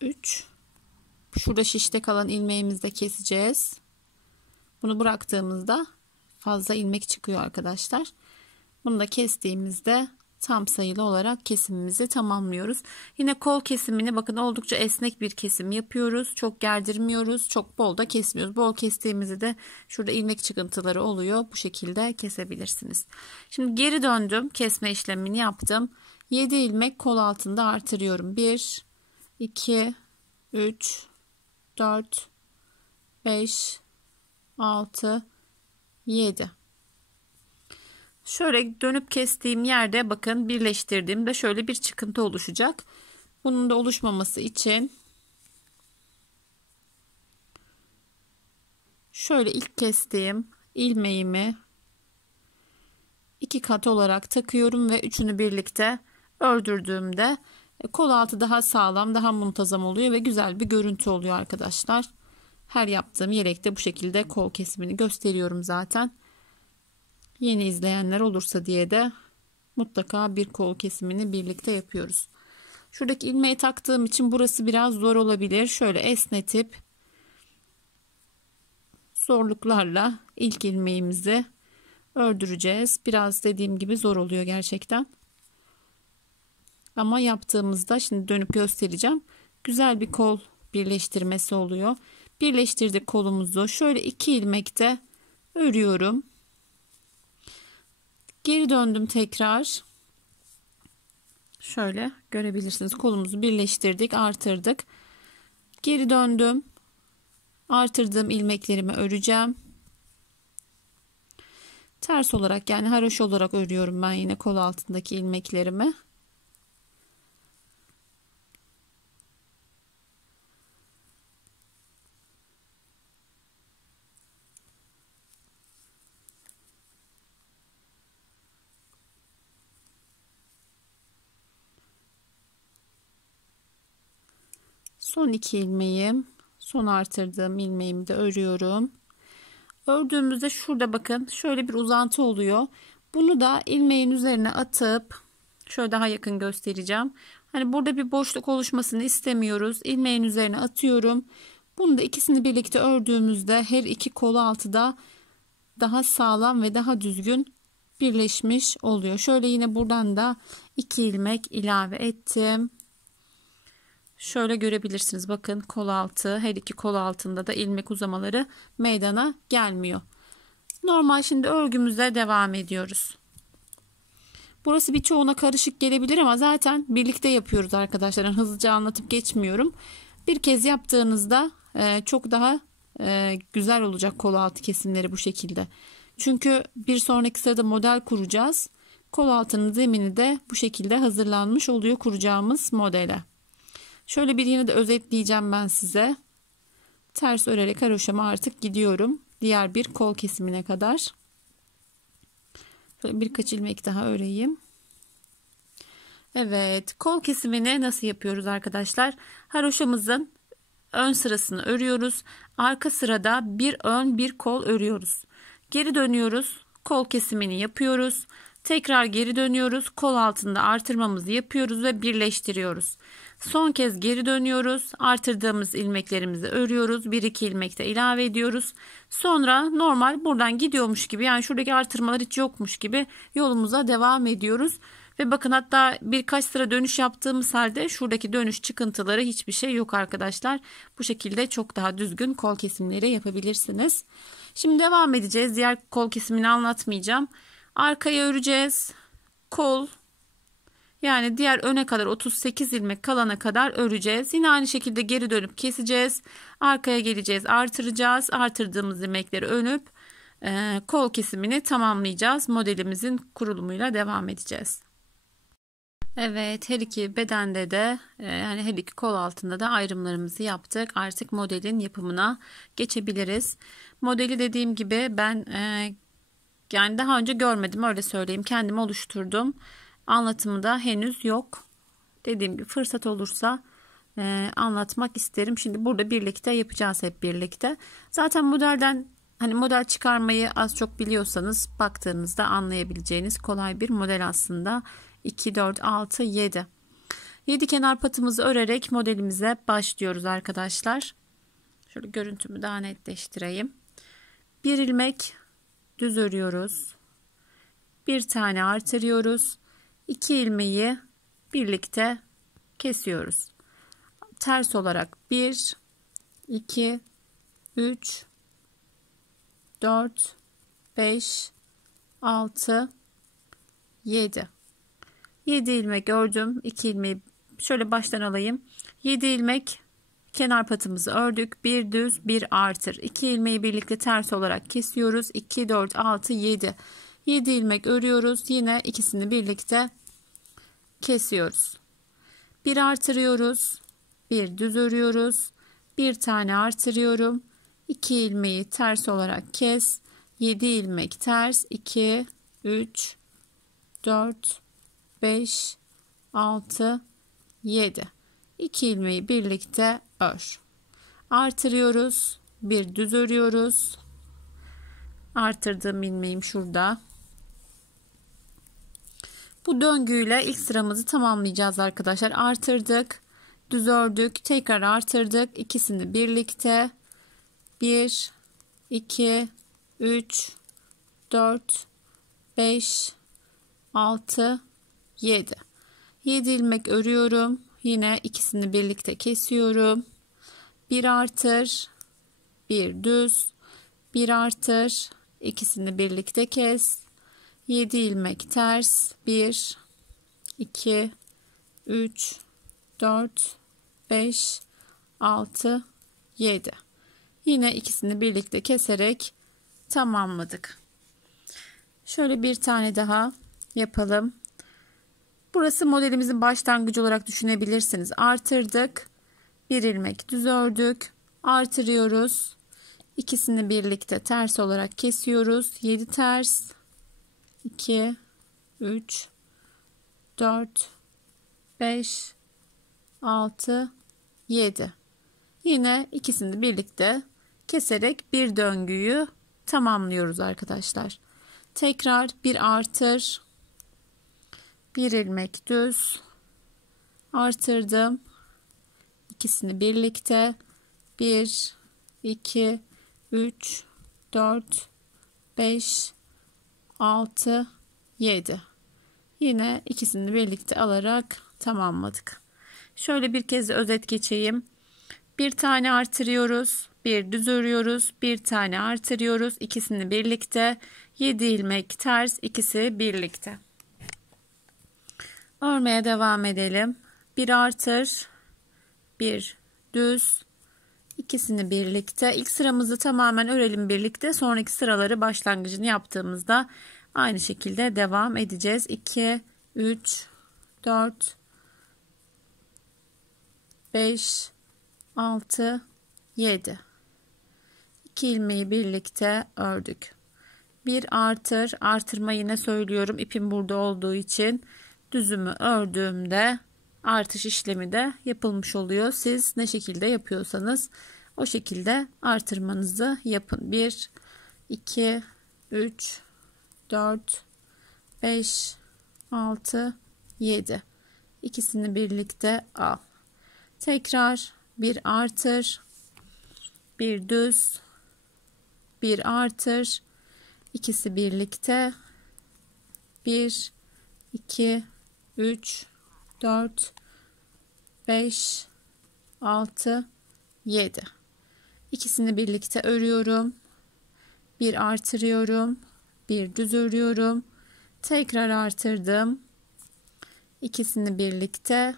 3. Şurada şişte kalan ilmeğimizi de keseceğiz. Bunu bıraktığımızda fazla ilmek çıkıyor arkadaşlar. Bunu da kestiğimizde tam sayılı olarak kesimimizi tamamlıyoruz. Yine kol kesimini bakın oldukça esnek bir kesim yapıyoruz. Çok gerdirmiyoruz. Çok bol da kesmiyoruz. Bol kestiğimizde de şurada ilmek çıkıntıları oluyor. Bu şekilde kesebilirsiniz. Şimdi geri döndüm. Kesme işlemini yaptım. 7 ilmek kol altında artırıyorum. 1, 2, 3, 4, 5, 6, 7. Şöyle dönüp kestiğim yerde bakın birleştirdiğimde şöyle bir çıkıntı oluşacak. Bunun da oluşmaması için şöyle ilk kestiğim ilmeğimi 2 kat olarak takıyorum ve üçünü birlikte ördürdüğümde kol altı daha sağlam, daha muntazam oluyor ve güzel bir görüntü oluyor arkadaşlar. Her yaptığım yelekte bu şekilde kol kesimini gösteriyorum zaten. Yeni izleyenler olursa diye de mutlaka bir kol kesimini birlikte yapıyoruz. Şuradaki ilmeği taktığım için burası biraz zor olabilir. Şöyle esnetip zorluklarla ilk ilmeğimizi ördüreceğiz. Biraz dediğim gibi zor oluyor gerçekten. Ama yaptığımızda şimdi dönüp göstereceğim. Güzel bir kol birleştirmesi oluyor. Birleştirdik kolumuzu. Şöyle 2 ilmekte örüyorum. Geri döndüm tekrar. Şöyle görebilirsiniz. Kolumuzu birleştirdik, artırdık. Geri döndüm. Artırdığım ilmeklerimi öreceğim. Ters olarak yani haroşa olarak örüyorum ben yine kol altındaki ilmeklerimi. Son 2 ilmeğim, son artırdığım ilmeğimi de örüyorum. Ördüğümüzde şurada bakın şöyle bir uzantı oluyor. Bunu da ilmeğin üzerine atıp şöyle daha yakın göstereceğim. Hani burada bir boşluk oluşmasını istemiyoruz. İlmeğin üzerine atıyorum. Bunu da ikisini birlikte ördüğümüzde her iki kol altı da daha sağlam ve daha düzgün birleşmiş oluyor. Şöyle yine buradan da 2 ilmek ilave ettim. Şöyle görebilirsiniz. Bakın kol altı, her iki kol altında da ilmek uzamaları meydana gelmiyor. Normal şimdi örgümüze devam ediyoruz. Burası birçoğuna karışık gelebilir ama zaten birlikte yapıyoruz arkadaşlar. Yani hızlıca anlatıp geçmiyorum. Bir kez yaptığınızda çok daha güzel olacak kol altı kesimleri bu şekilde. Çünkü bir sonraki sırada model kuracağız. Kol altının zemini de bu şekilde hazırlanmış oluyor kuracağımız modele. Şöyle bir yine de özetleyeceğim ben size. Ters örerek haroşama artık gidiyorum. Diğer bir kol kesimine kadar. Şöyle birkaç ilmek daha öreyim. Evet, kol kesimini nasıl yapıyoruz arkadaşlar? Haroşamızın ön sırasını örüyoruz. Arka sırada bir ön bir kol örüyoruz. Geri dönüyoruz. Kol kesimini yapıyoruz. Tekrar geri dönüyoruz. Kol altında artırmamızı yapıyoruz ve birleştiriyoruz. Son kez geri dönüyoruz. Artırdığımız ilmeklerimizi örüyoruz. 1-2 ilmek de ilave ediyoruz. Sonra normal buradan gidiyormuş gibi, yani şuradaki artırmalar hiç yokmuş gibi yolumuza devam ediyoruz. Ve bakın hatta birkaç sıra dönüş yaptığımız halde şuradaki dönüş çıkıntıları hiçbir şey yok arkadaşlar. Bu şekilde çok daha düzgün kol kesimleri yapabilirsiniz. Şimdi devam edeceğiz. Diğer kol kesimini anlatmayacağım. Arkaya öreceğiz. Kol, yani diğer öne kadar 38 ilmek kalana kadar öreceğiz. Yine aynı şekilde geri dönüp keseceğiz. Arkaya geleceğiz, artıracağız. Artırdığımız ilmekleri örüp kol kesimini tamamlayacağız. Modelimizin kurulumuyla devam edeceğiz. Evet, her iki bedende de yani her iki kol altında da ayrımlarımızı yaptık. Artık modelin yapımına geçebiliriz. Modeli dediğim gibi ben yani daha önce görmedim, öyle söyleyeyim. Kendim oluşturdum. Anlatımı da henüz yok. Dediğim gibi fırsat olursa anlatmak isterim. Şimdi burada birlikte yapacağız, hep birlikte. Zaten modelden hani model çıkarmayı az çok biliyorsanız baktığınızda anlayabileceğiniz kolay bir model aslında. 2, 4, 6, 7. 7 kenar patımızı örerek modelimize başlıyoruz arkadaşlar. Şöyle görüntümü daha netleştireyim. Bir ilmek düz örüyoruz. Bir tane artırıyoruz. 2 ilmeği birlikte kesiyoruz. Ters olarak 1, 2, 3, 4, 5, 6, 7. 7 ilmek ördüm. 2 ilmeği şöyle baştan alayım. 7 ilmek kenar patımızı ördük. Bir düz, bir artır. 2 ilmeği birlikte ters olarak kesiyoruz. 2, 4, 6, 7. 7 ilmek örüyoruz. Yine ikisini birlikte kesiyoruz. Bir artırıyoruz. Bir düz örüyoruz. Bir tane artırıyorum. 2 ilmeği ters olarak kes. 7 ilmek ters. 2, 3, 4, 5, 6, 7. 2 ilmeği birlikte ör. Artırıyoruz. Bir düz örüyoruz. Artırdığım ilmeğim şurada. Bu döngüyle ilk sıramızı tamamlayacağız arkadaşlar. Artırdık. Düz ördük. Tekrar artırdık. İkisini birlikte. 1, 2, 3, 4, 5, 6, 7. 7 ilmek örüyorum. Yine ikisini birlikte kesiyorum. Bir artır, bir düz, bir artır, ikisini birlikte kes. 7 ilmek ters. 1, 2, 3, 4, 5, 6, 7. Yine ikisini birlikte keserek tamamladık. Şöyle bir tane daha yapalım. Burası modelimizin başlangıcı olarak düşünebilirsiniz. Artırdık. Bir ilmek düz ördük. Artırıyoruz. İkisini birlikte ters olarak kesiyoruz. 7 ters. 2, 3, 4, 5, 6, 7. Yine ikisini birlikte keserek bir döngüyü tamamlıyoruz arkadaşlar. Tekrar bir artır, bir ilmek düz, artırdım. İkisini birlikte 1, 2, 3, 4, 5, 6, 7. Yine ikisini birlikte alarak tamamladık. Şöyle bir kez özet geçeyim. Bir tane artırıyoruz, bir düz örüyoruz, bir tane artırıyoruz, ikisini birlikte, 7 ilmek ters, ikisi birlikte. Örmeye devam edelim. Bir artır, bir düz, ikisini birlikte. İlk sıramızı tamamen örelim birlikte. Sonraki sıraları başlangıcını yaptığımızda aynı şekilde devam edeceğiz. 2, 3, 4, 5, 6, 7. 2 ilmeği birlikte ördük. Bir artır, artırma yine söylüyorum ipim burada olduğu için düzümü ördüğümde artış işlemi de yapılmış oluyor. Siz ne şekilde yapıyorsanız o şekilde artırmanızı yapın. 1, 2, 3, 4, 5, 6, 7. İkisini birlikte al. Tekrar bir artır, bir düz, bir artır, ikisi birlikte 1, 2, 3, 4, 5, 6, 7. İkisini birlikte örüyorum. Bir artırıyorum, bir düz örüyorum. Tekrar artırdım. İkisini birlikte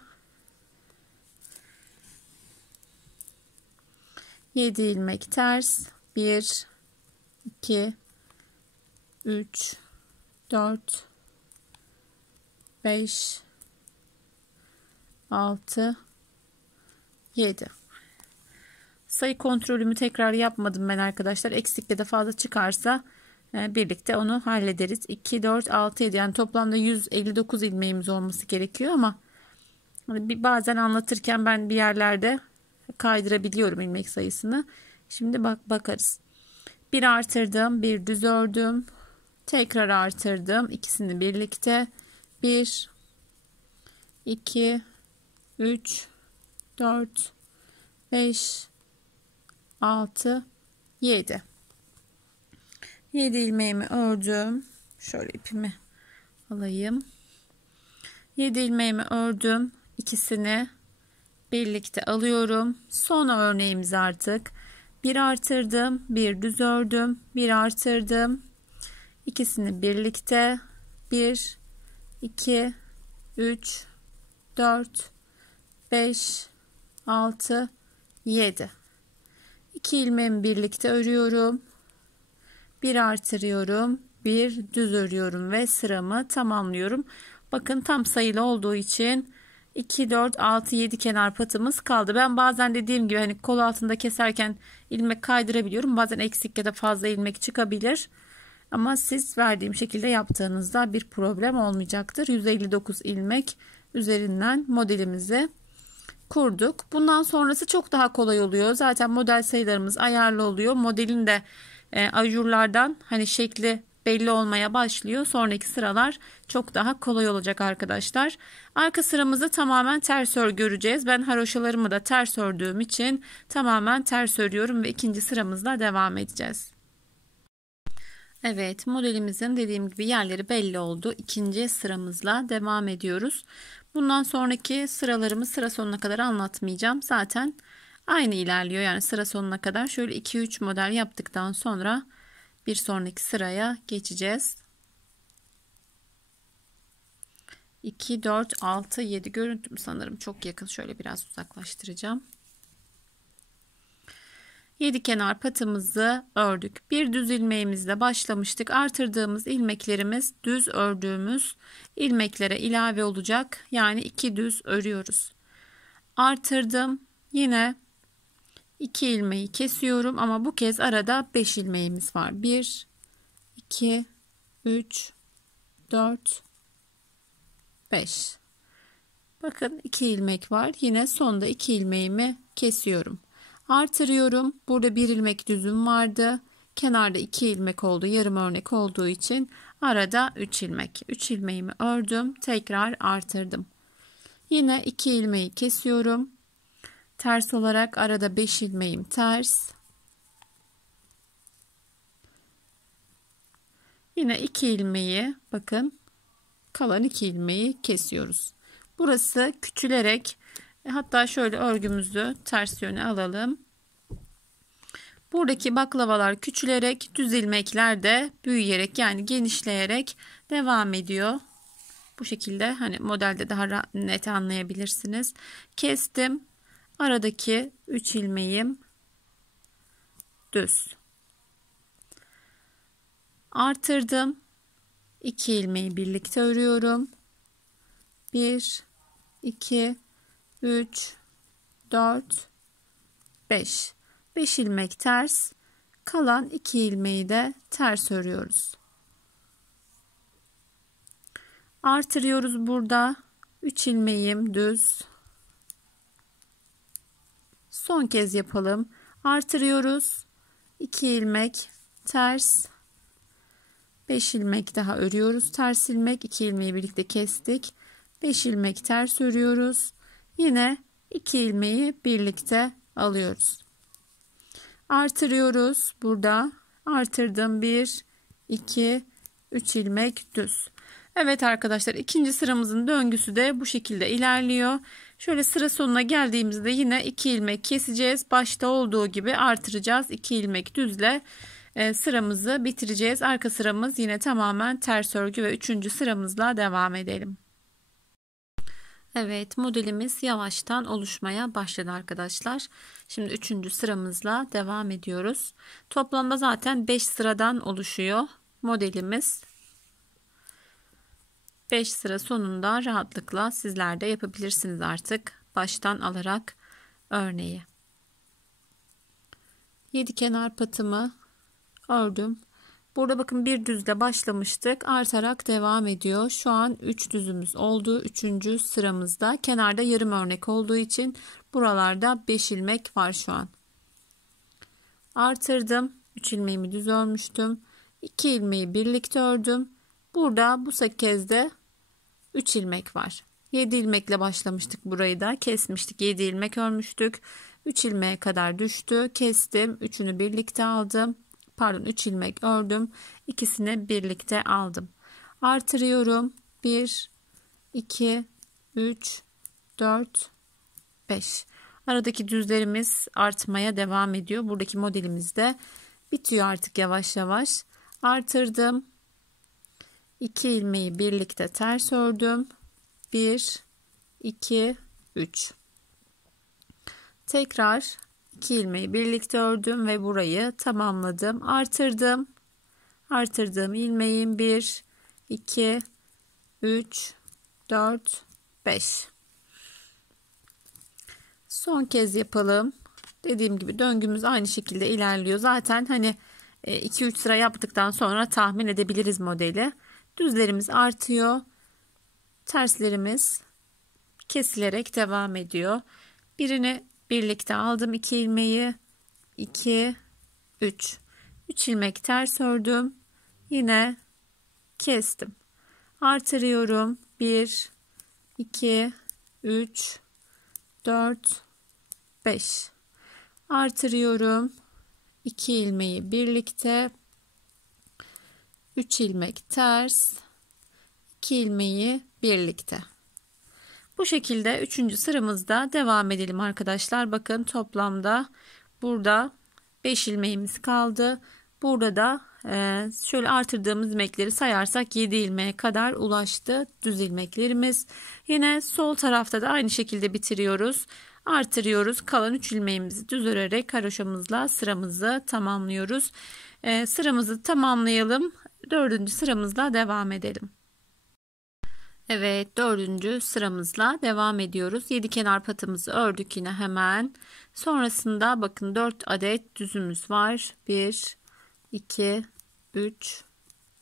7 ilmek ters, 1, 2, 3, 4, 5, 6, 7. Sayı kontrolümü tekrar yapmadım ben arkadaşlar. Eksikle de fazla çıkarsa birlikte onu hallederiz. 2, 4, 6, 7 yani toplamda 159 ilmeğimiz olması gerekiyor ama hani bazen anlatırken ben bir yerlerde kaydırabiliyorum ilmek sayısını. Şimdi bakarız. Bir artırdım, bir düz ördüm. Tekrar artırdım. İkisini birlikte 1, 2, 3, 4, 5, 6, 7. 7 ilmeğimi ördüm. Şöyle ipimi alayım. 7 ilmeğimi ördüm. İkisini birlikte alıyorum. Son örneğimiz artık. Bir artırdım, bir düz ördüm, bir artırdım. İkisini birlikte 1, 2, 3, 4, 5, 6, 7. 2 ilmeğimi birlikte örüyorum. Bir artırıyorum, bir düz örüyorum ve sıramı tamamlıyorum. Bakın tam sayılı olduğu için 2, 4, 6, 7 kenar patımız kaldı. Ben bazen dediğim gibi hani kol altında keserken ilmek kaydırabiliyorum. Bazen eksik ya da fazla ilmek çıkabilir. Ama siz verdiğim şekilde yaptığınızda bir problem olmayacaktır. 159 ilmek üzerinden modelimizi kurduk. Bundan sonrası çok daha kolay oluyor. Zaten model sayılarımız ayarlı oluyor. Modelin de ajurlardan hani şekli belli olmaya başlıyor. Sonraki sıralar çok daha kolay olacak arkadaşlar. Arka sıramızı tamamen ters örgü öreceğiz. Ben haroşalarımı da ters ördüğüm için tamamen ters örüyorum ve ikinci sıramızla devam edeceğiz. Evet, modelimizin dediğim gibi yerleri belli oldu. İkinci sıramızla devam ediyoruz. Bundan sonraki sıralarımı sıra sonuna kadar anlatmayacağım. Zaten aynı ilerliyor. Yani sıra sonuna kadar şöyle 2-3 model yaptıktan sonra bir sonraki sıraya geçeceğiz. 2, 4, 6, 7 görüntüm sanırım çok yakın. Şöyle biraz uzaklaştıracağım. 7 kenar patımızı ördük. Bir düz ilmeğimizle başlamıştık. Artırdığımız ilmeklerimiz düz ördüğümüz ilmeklere ilave olacak. Yani 2 düz örüyoruz. Artırdım. Yine 2 ilmeği kesiyorum ama bu kez arada 5 ilmeğimiz var. 1, 2, 3, 4, 5. Bakın 2 ilmek var. Yine sonda 2 ilmeğimi kesiyorum. Artırıyorum. Burada bir ilmek düzüm vardı. Kenarda 2 ilmek oldu. Yarım örnek olduğu için arada 3 ilmek. 3 ilmeğimi ördüm. Tekrar artırdım. Yine 2 ilmeği kesiyorum. Ters olarak arada 5 ilmeğim ters. Yine 2 ilmeği bakın kalan 2 ilmeği kesiyoruz. Burası küçülerek, hatta şöyle örgümüzü ters yöne alalım. Buradaki baklavalar küçülerek, düz ilmekler de büyüyerek yani genişleyerek devam ediyor. Bu şekilde hani modelde daha net anlayabilirsiniz. Kestim. Aradaki 3 ilmeğim düz. Artırdım. 2 ilmeği birlikte örüyorum. 1 2 3 4 5. 5 ilmek ters. Kalan 2 ilmeği de ters örüyoruz. Artırıyoruz burada. 3 ilmeğim düz. Son kez yapalım. Artırıyoruz. 2 ilmek ters. 5 ilmek daha örüyoruz. Ters ilmek, 2 ilmeği birlikte kestik. 5 ilmek ters örüyoruz. Yine 2 ilmeği birlikte alıyoruz. Artırıyoruz. Burada artırdım. 1 2 3 ilmek düz. Evet arkadaşlar, ikinci sıramızın döngüsü de bu şekilde ilerliyor. Şöyle sıra sonuna geldiğimizde yine 2 ilmek keseceğiz. Başta olduğu gibi artıracağız. 2 ilmek düzle sıramızı bitireceğiz. Arka sıramız yine tamamen ters örgü ve 3. sıramızla devam edelim. Evet, modelimiz yavaştan oluşmaya başladı arkadaşlar. Şimdi 3. sıramızla devam ediyoruz. Toplamda zaten 5 sıradan oluşuyor modelimiz. 5 sıra sonunda rahatlıkla sizler de yapabilirsiniz artık. Baştan alarak örneği. 7 kenar patımı ördüm. Burada bakın bir düzle başlamıştık. Artarak devam ediyor. Şu an 3 düzümüz oldu. 3. sıramızda. Kenarda yarım örnek olduğu için buralarda 5 ilmek var şu an. Artırdım. 3 ilmeğimi düz örmüştüm. 2 ilmeği birlikte ördüm. Burada bu kez de 3 ilmek var. 7 ilmekle başlamıştık, burayı da kesmiştik. 7 ilmek örmüştük. 3 ilmeğe kadar düştü. Kestim. 3'ünü birlikte aldım. Pardon, 3 ilmek ördüm. İkisini birlikte aldım. Artırıyorum. 1 2 3 4 5. Aradaki düzlerimiz artmaya devam ediyor. Buradaki modelimiz de bitiyor artık yavaş yavaş. Artırdım. 2 ilmeği birlikte ters ördüm. 1 2 3. Tekrar 2 ilmeği birlikte ördüm ve burayı tamamladım. Artırdım. Artırdığım ilmeğim 1 2 3 4 5. Son kez yapalım. Dediğim gibi döngümüz aynı şekilde ilerliyor. Zaten hani 2-3 sıra yaptıktan sonra tahmin edebiliriz modeli. Düzlerimiz artıyor. Terslerimiz kesilerek devam ediyor. Birini birlikte aldım, 2 ilmeği. 2 3. 3 ilmek ters ördüm. Yine kestim. Artırıyorum. 1 2 3 4 5. Artırıyorum. 2 ilmeği birlikte. 3 ilmek ters. 2 ilmeği birlikte. Bu şekilde 3. sıramızda devam edelim arkadaşlar. Bakın toplamda burada 5 ilmeğimiz kaldı. Burada da şöyle artırdığımız ilmekleri sayarsak 7 ilmeğe kadar ulaştı düz ilmeklerimiz. Yine sol tarafta da aynı şekilde bitiriyoruz. Artırıyoruz. Kalan 3 ilmeğimizi düz örerek haroşamızla sıramızı tamamlıyoruz. Sıramızı tamamlayalım. 4. sıramızla devam edelim. Evet, 4. sıramızla devam ediyoruz. 7 kenar patımızı ördük yine hemen. Sonrasında bakın 4 adet düzümüz var. 1 2 3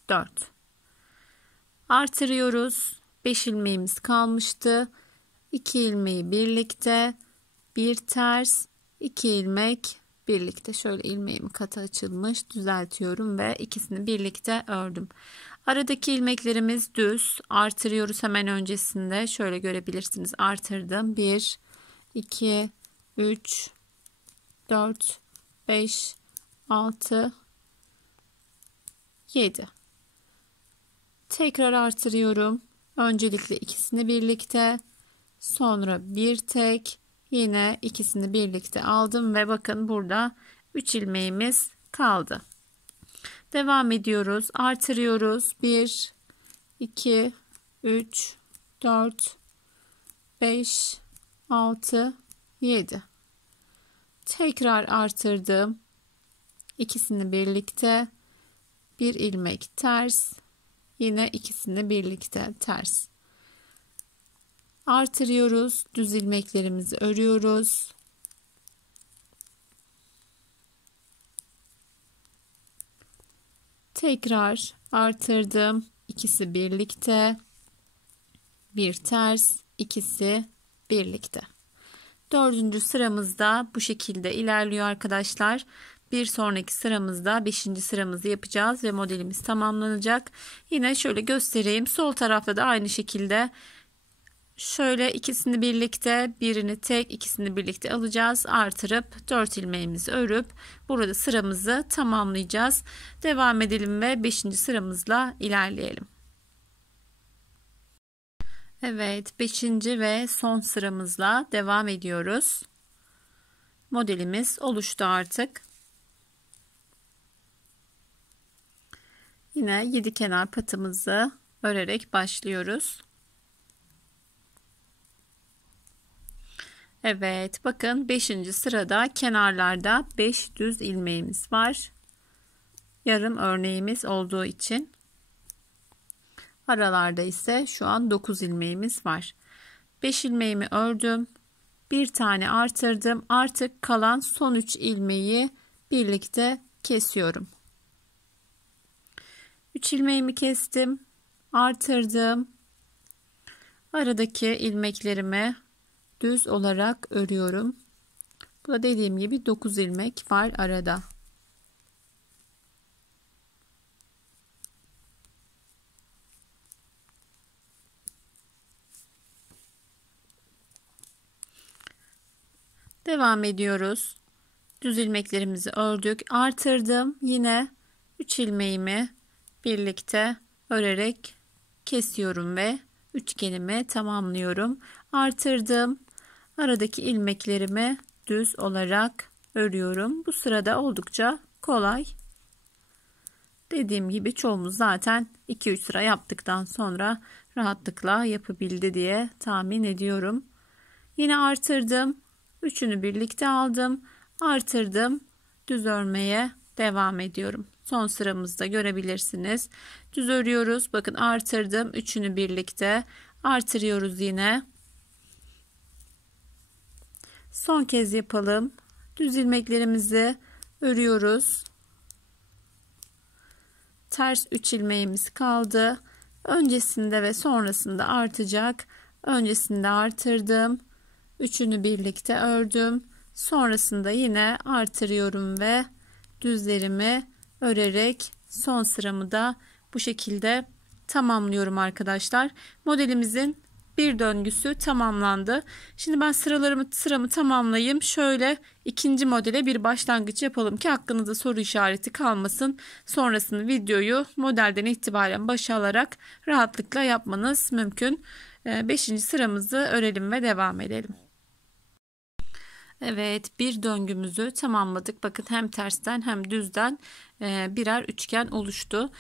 4. Artırıyoruz. 5 ilmeğimiz kalmıştı. 2 ilmeği birlikte, bir ters, 2 ilmek birlikte, şöyle ilmeğimi katı açılmış, düzeltiyorum ve ikisini birlikte ördüm. Aradaki ilmeklerimiz düz, artırıyoruz hemen öncesinde, şöyle görebilirsiniz, artırdım. 1 2 3 4 5 6 7. Tekrar artırıyorum. Öncelikle ikisini birlikte, sonra bir tek, yine ikisini birlikte aldım ve bakın burada 3 ilmeğimiz kaldı. Devam ediyoruz. Artırıyoruz. 1 2 3 4 5 6 7. Tekrar artırdım. İkisini birlikte, bir ilmek ters, yine ikisini birlikte ters. Artırıyoruz. Düz ilmeklerimizi örüyoruz. Tekrar artırdım. İkisi birlikte, bir ters, ikisi birlikte. Dördüncü sıramızda bu şekilde ilerliyor arkadaşlar. Bir sonraki sıramızda 5. sıramızı yapacağız ve modelimiz tamamlanacak. Yine şöyle göstereyim. Sol tarafta da aynı şekilde şöyle ikisini birlikte, birini tek, ikisini birlikte alacağız. Artırıp 4 ilmeğimizi örüp burada sıramızı tamamlayacağız. Devam edelim ve 5. sıramızla ilerleyelim. Evet, 5. ve son sıramızla devam ediyoruz. Modelimiz oluştu artık. Yine 7 kenar patımızı örerek başlıyoruz. Evet, bakın 5. sırada kenarlarda 5 düz ilmeğimiz var. Yarım örneğimiz olduğu için. Aralarda ise şu an 9 ilmeğimiz var. 5 ilmeğimi ördüm. Bir tane artırdım. Artık kalan son 3 ilmeği birlikte kesiyorum. 3 ilmeğimi kestim. Artırdım. Aradaki ilmeklerimi düz olarak örüyorum. Burada dediğim gibi 9 ilmek var arada. Devam ediyoruz. Düz ilmeklerimizi ördük. Artırdım. Yine 3 ilmeğimi birlikte örerek kesiyorum ve üçgenimi tamamlıyorum. Artırdım. Aradaki ilmeklerimi düz olarak örüyorum. Bu sırada oldukça kolay. Dediğim gibi çoğumuz zaten 2-3 sıra yaptıktan sonra rahatlıkla yapabildi diye tahmin ediyorum. Yine artırdım. Üçünü birlikte aldım. Artırdım. Düz örmeye devam ediyorum. Son sıramızda görebilirsiniz. Düz örüyoruz. Bakın artırdım. Üçünü birlikte artırıyoruz yine. Son kez yapalım. Düz ilmeklerimizi örüyoruz. Ters 3 ilmeğimiz kaldı. Öncesinde ve sonrasında artacak. Öncesinde artırdım. Üçünü birlikte ördüm. Sonrasında yine artırıyorum ve düzlerimi örerek son sıramı da bu şekilde tamamlıyorum arkadaşlar. Modelimizin bir döngüsü tamamlandı. Şimdi ben sıramı tamamlayayım. Şöyle ikinci modele bir başlangıç yapalım ki aklınızda soru işareti kalmasın. Sonrasında videoyu modelden itibaren başa alarak rahatlıkla yapmanız mümkün. 5. sıramızı örelim ve devam edelim. Evet, bir döngümüzü tamamladık. Bakın hem tersten hem düzden birer üçgen oluştu.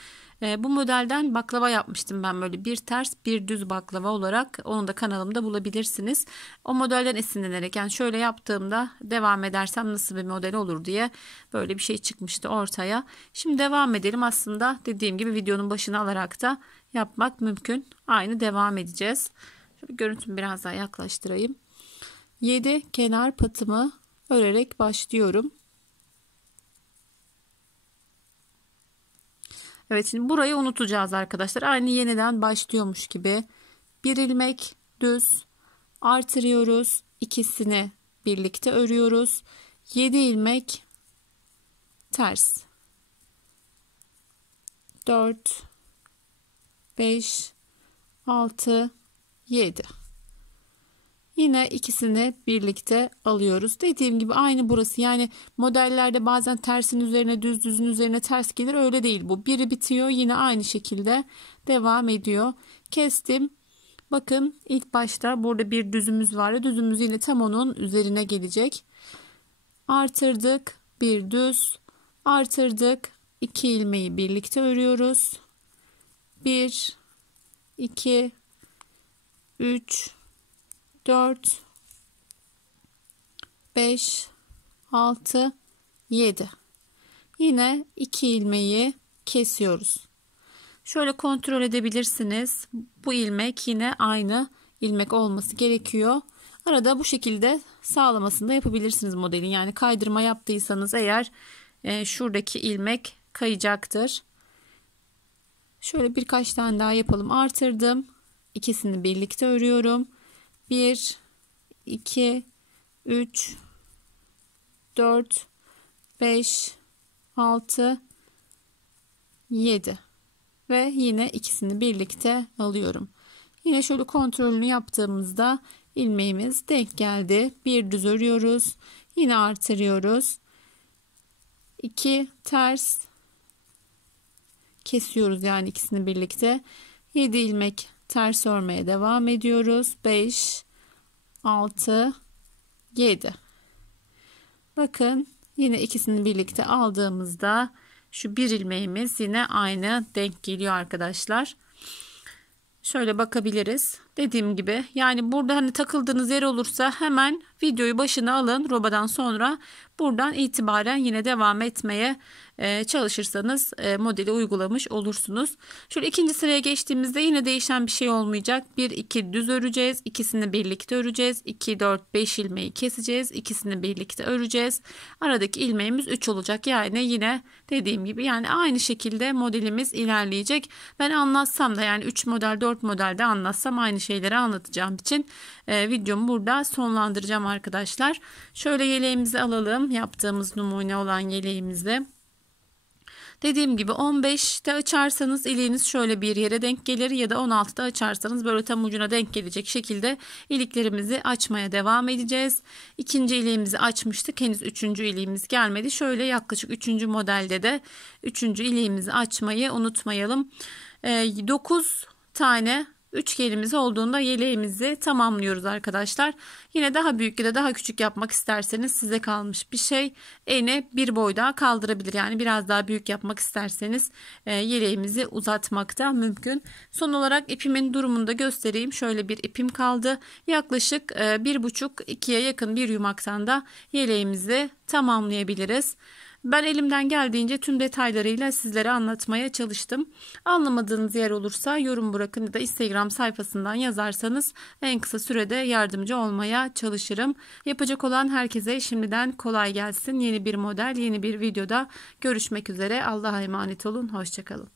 Bu modelden baklava yapmıştım ben, böyle bir ters bir düz baklava olarak. Onu da kanalımda bulabilirsiniz. O modelden esinlenerek, yani şöyle yaptığımda devam edersem nasıl bir model olur diye böyle bir şey çıkmıştı ortaya. Şimdi devam edelim. Aslında dediğim gibi videonun başına alarak da yapmak mümkün. Aynı devam edeceğiz. Şöyle görüntümü biraz daha yaklaştırayım. 7 kenar patımı örerek başlıyorum. Evet, şimdi burayı unutacağız arkadaşlar. Aynı yeniden başlıyormuş gibi. Bir ilmek düz artırıyoruz. İkisini birlikte örüyoruz. 7 ilmek ters, 4 5 6 7. Yine ikisini birlikte alıyoruz. Dediğim gibi aynı burası. Yani modellerde bazen tersin üzerine düz, düzün üzerine ters gelir. Öyle değil bu. Biri bitiyor, yine aynı şekilde devam ediyor. Kestim. Bakın ilk başta burada bir düzümüz vardı. Düzümüz yine tam onun üzerine gelecek. Artırdık. Bir düz. Artırdık. 2 ilmeği birlikte örüyoruz. 1 2 3 4 5 6 7. Yine 2 ilmeği kesiyoruz. Şöyle kontrol edebilirsiniz. Bu ilmek yine aynı ilmek olması gerekiyor. Arada bu şekilde sağlamasını da yapabilirsiniz modelin. Yani kaydırma yaptıysanız eğer şuradaki ilmek kayacaktır. Şöyle birkaç tane daha yapalım. Artırdım. İkisini birlikte örüyorum. 1 2 3 4 5 6 7 ve yine ikisini birlikte alıyorum. Yine şöyle kontrolünü yaptığımızda ilmeğimiz denk geldi. Bir düz örüyoruz. Yine artırıyoruz. 2 ters kesiyoruz, yani ikisini birlikte. 7 ilmek ters örmeye devam ediyoruz. 5 6 7. Bakın yine ikisini birlikte aldığımızda şu bir ilmeğimiz yine aynı denk geliyor arkadaşlar. Şöyle bakabiliriz. Dediğim gibi yani burada hani takıldığınız yer olursa hemen videoyu başına alın. Robadan sonra buradan itibaren yine devam etmeye çalışırsanız modeli uygulamış olursunuz. Şöyle ikinci sıraya geçtiğimizde yine değişen bir şey olmayacak. 1 2 düz öreceğiz. İkisini birlikte öreceğiz. 2 4 5 ilmeği keseceğiz. İkisini birlikte öreceğiz. Aradaki ilmeğimiz 3 olacak. Yani yine dediğim gibi yani aynı şekilde modelimiz ilerleyecek. Ben anlatsam da yani 3 model 4 modelde anlatsam aynı şeyleri anlatacağım için videomu burada sonlandıracağım arkadaşlar. Şöyle yeleğimizi alalım. Yaptığımız numune olan yeleğimizi. Dediğim gibi 15'te açarsanız iliğiniz şöyle bir yere denk gelir ya da 16'da açarsanız böyle tam ucuna denk gelecek şekilde iliklerimizi açmaya devam edeceğiz. İkinci iliğimizi açmıştık. Henüz üçüncü iliğimiz gelmedi. Şöyle yaklaşık 3. modelde de 3. iliğimizi açmayı unutmayalım. 9 tane üçgenimiz olduğunda yeleğimizi tamamlıyoruz arkadaşlar. Yine daha büyük ya da daha küçük yapmak isterseniz size kalmış bir şey. Eni bir boy daha kaldırabilir. Yani biraz daha büyük yapmak isterseniz yeleğimizi uzatmak da mümkün. Son olarak ipimin durumunu da göstereyim. Şöyle bir ipim kaldı. Yaklaşık 1,5-2'ye yakın bir yumaktan da yeleğimizi tamamlayabiliriz. Ben elimden geldiğince tüm detaylarıyla sizlere anlatmaya çalıştım. Anlamadığınız yer olursa yorum bırakın ya da Instagram sayfasından yazarsanız en kısa sürede yardımcı olmaya çalışırım. Yapacak olan herkese şimdiden kolay gelsin. Yeni bir model, yeni bir videoda görüşmek üzere. Allah'a emanet olun. Hoşça kalın.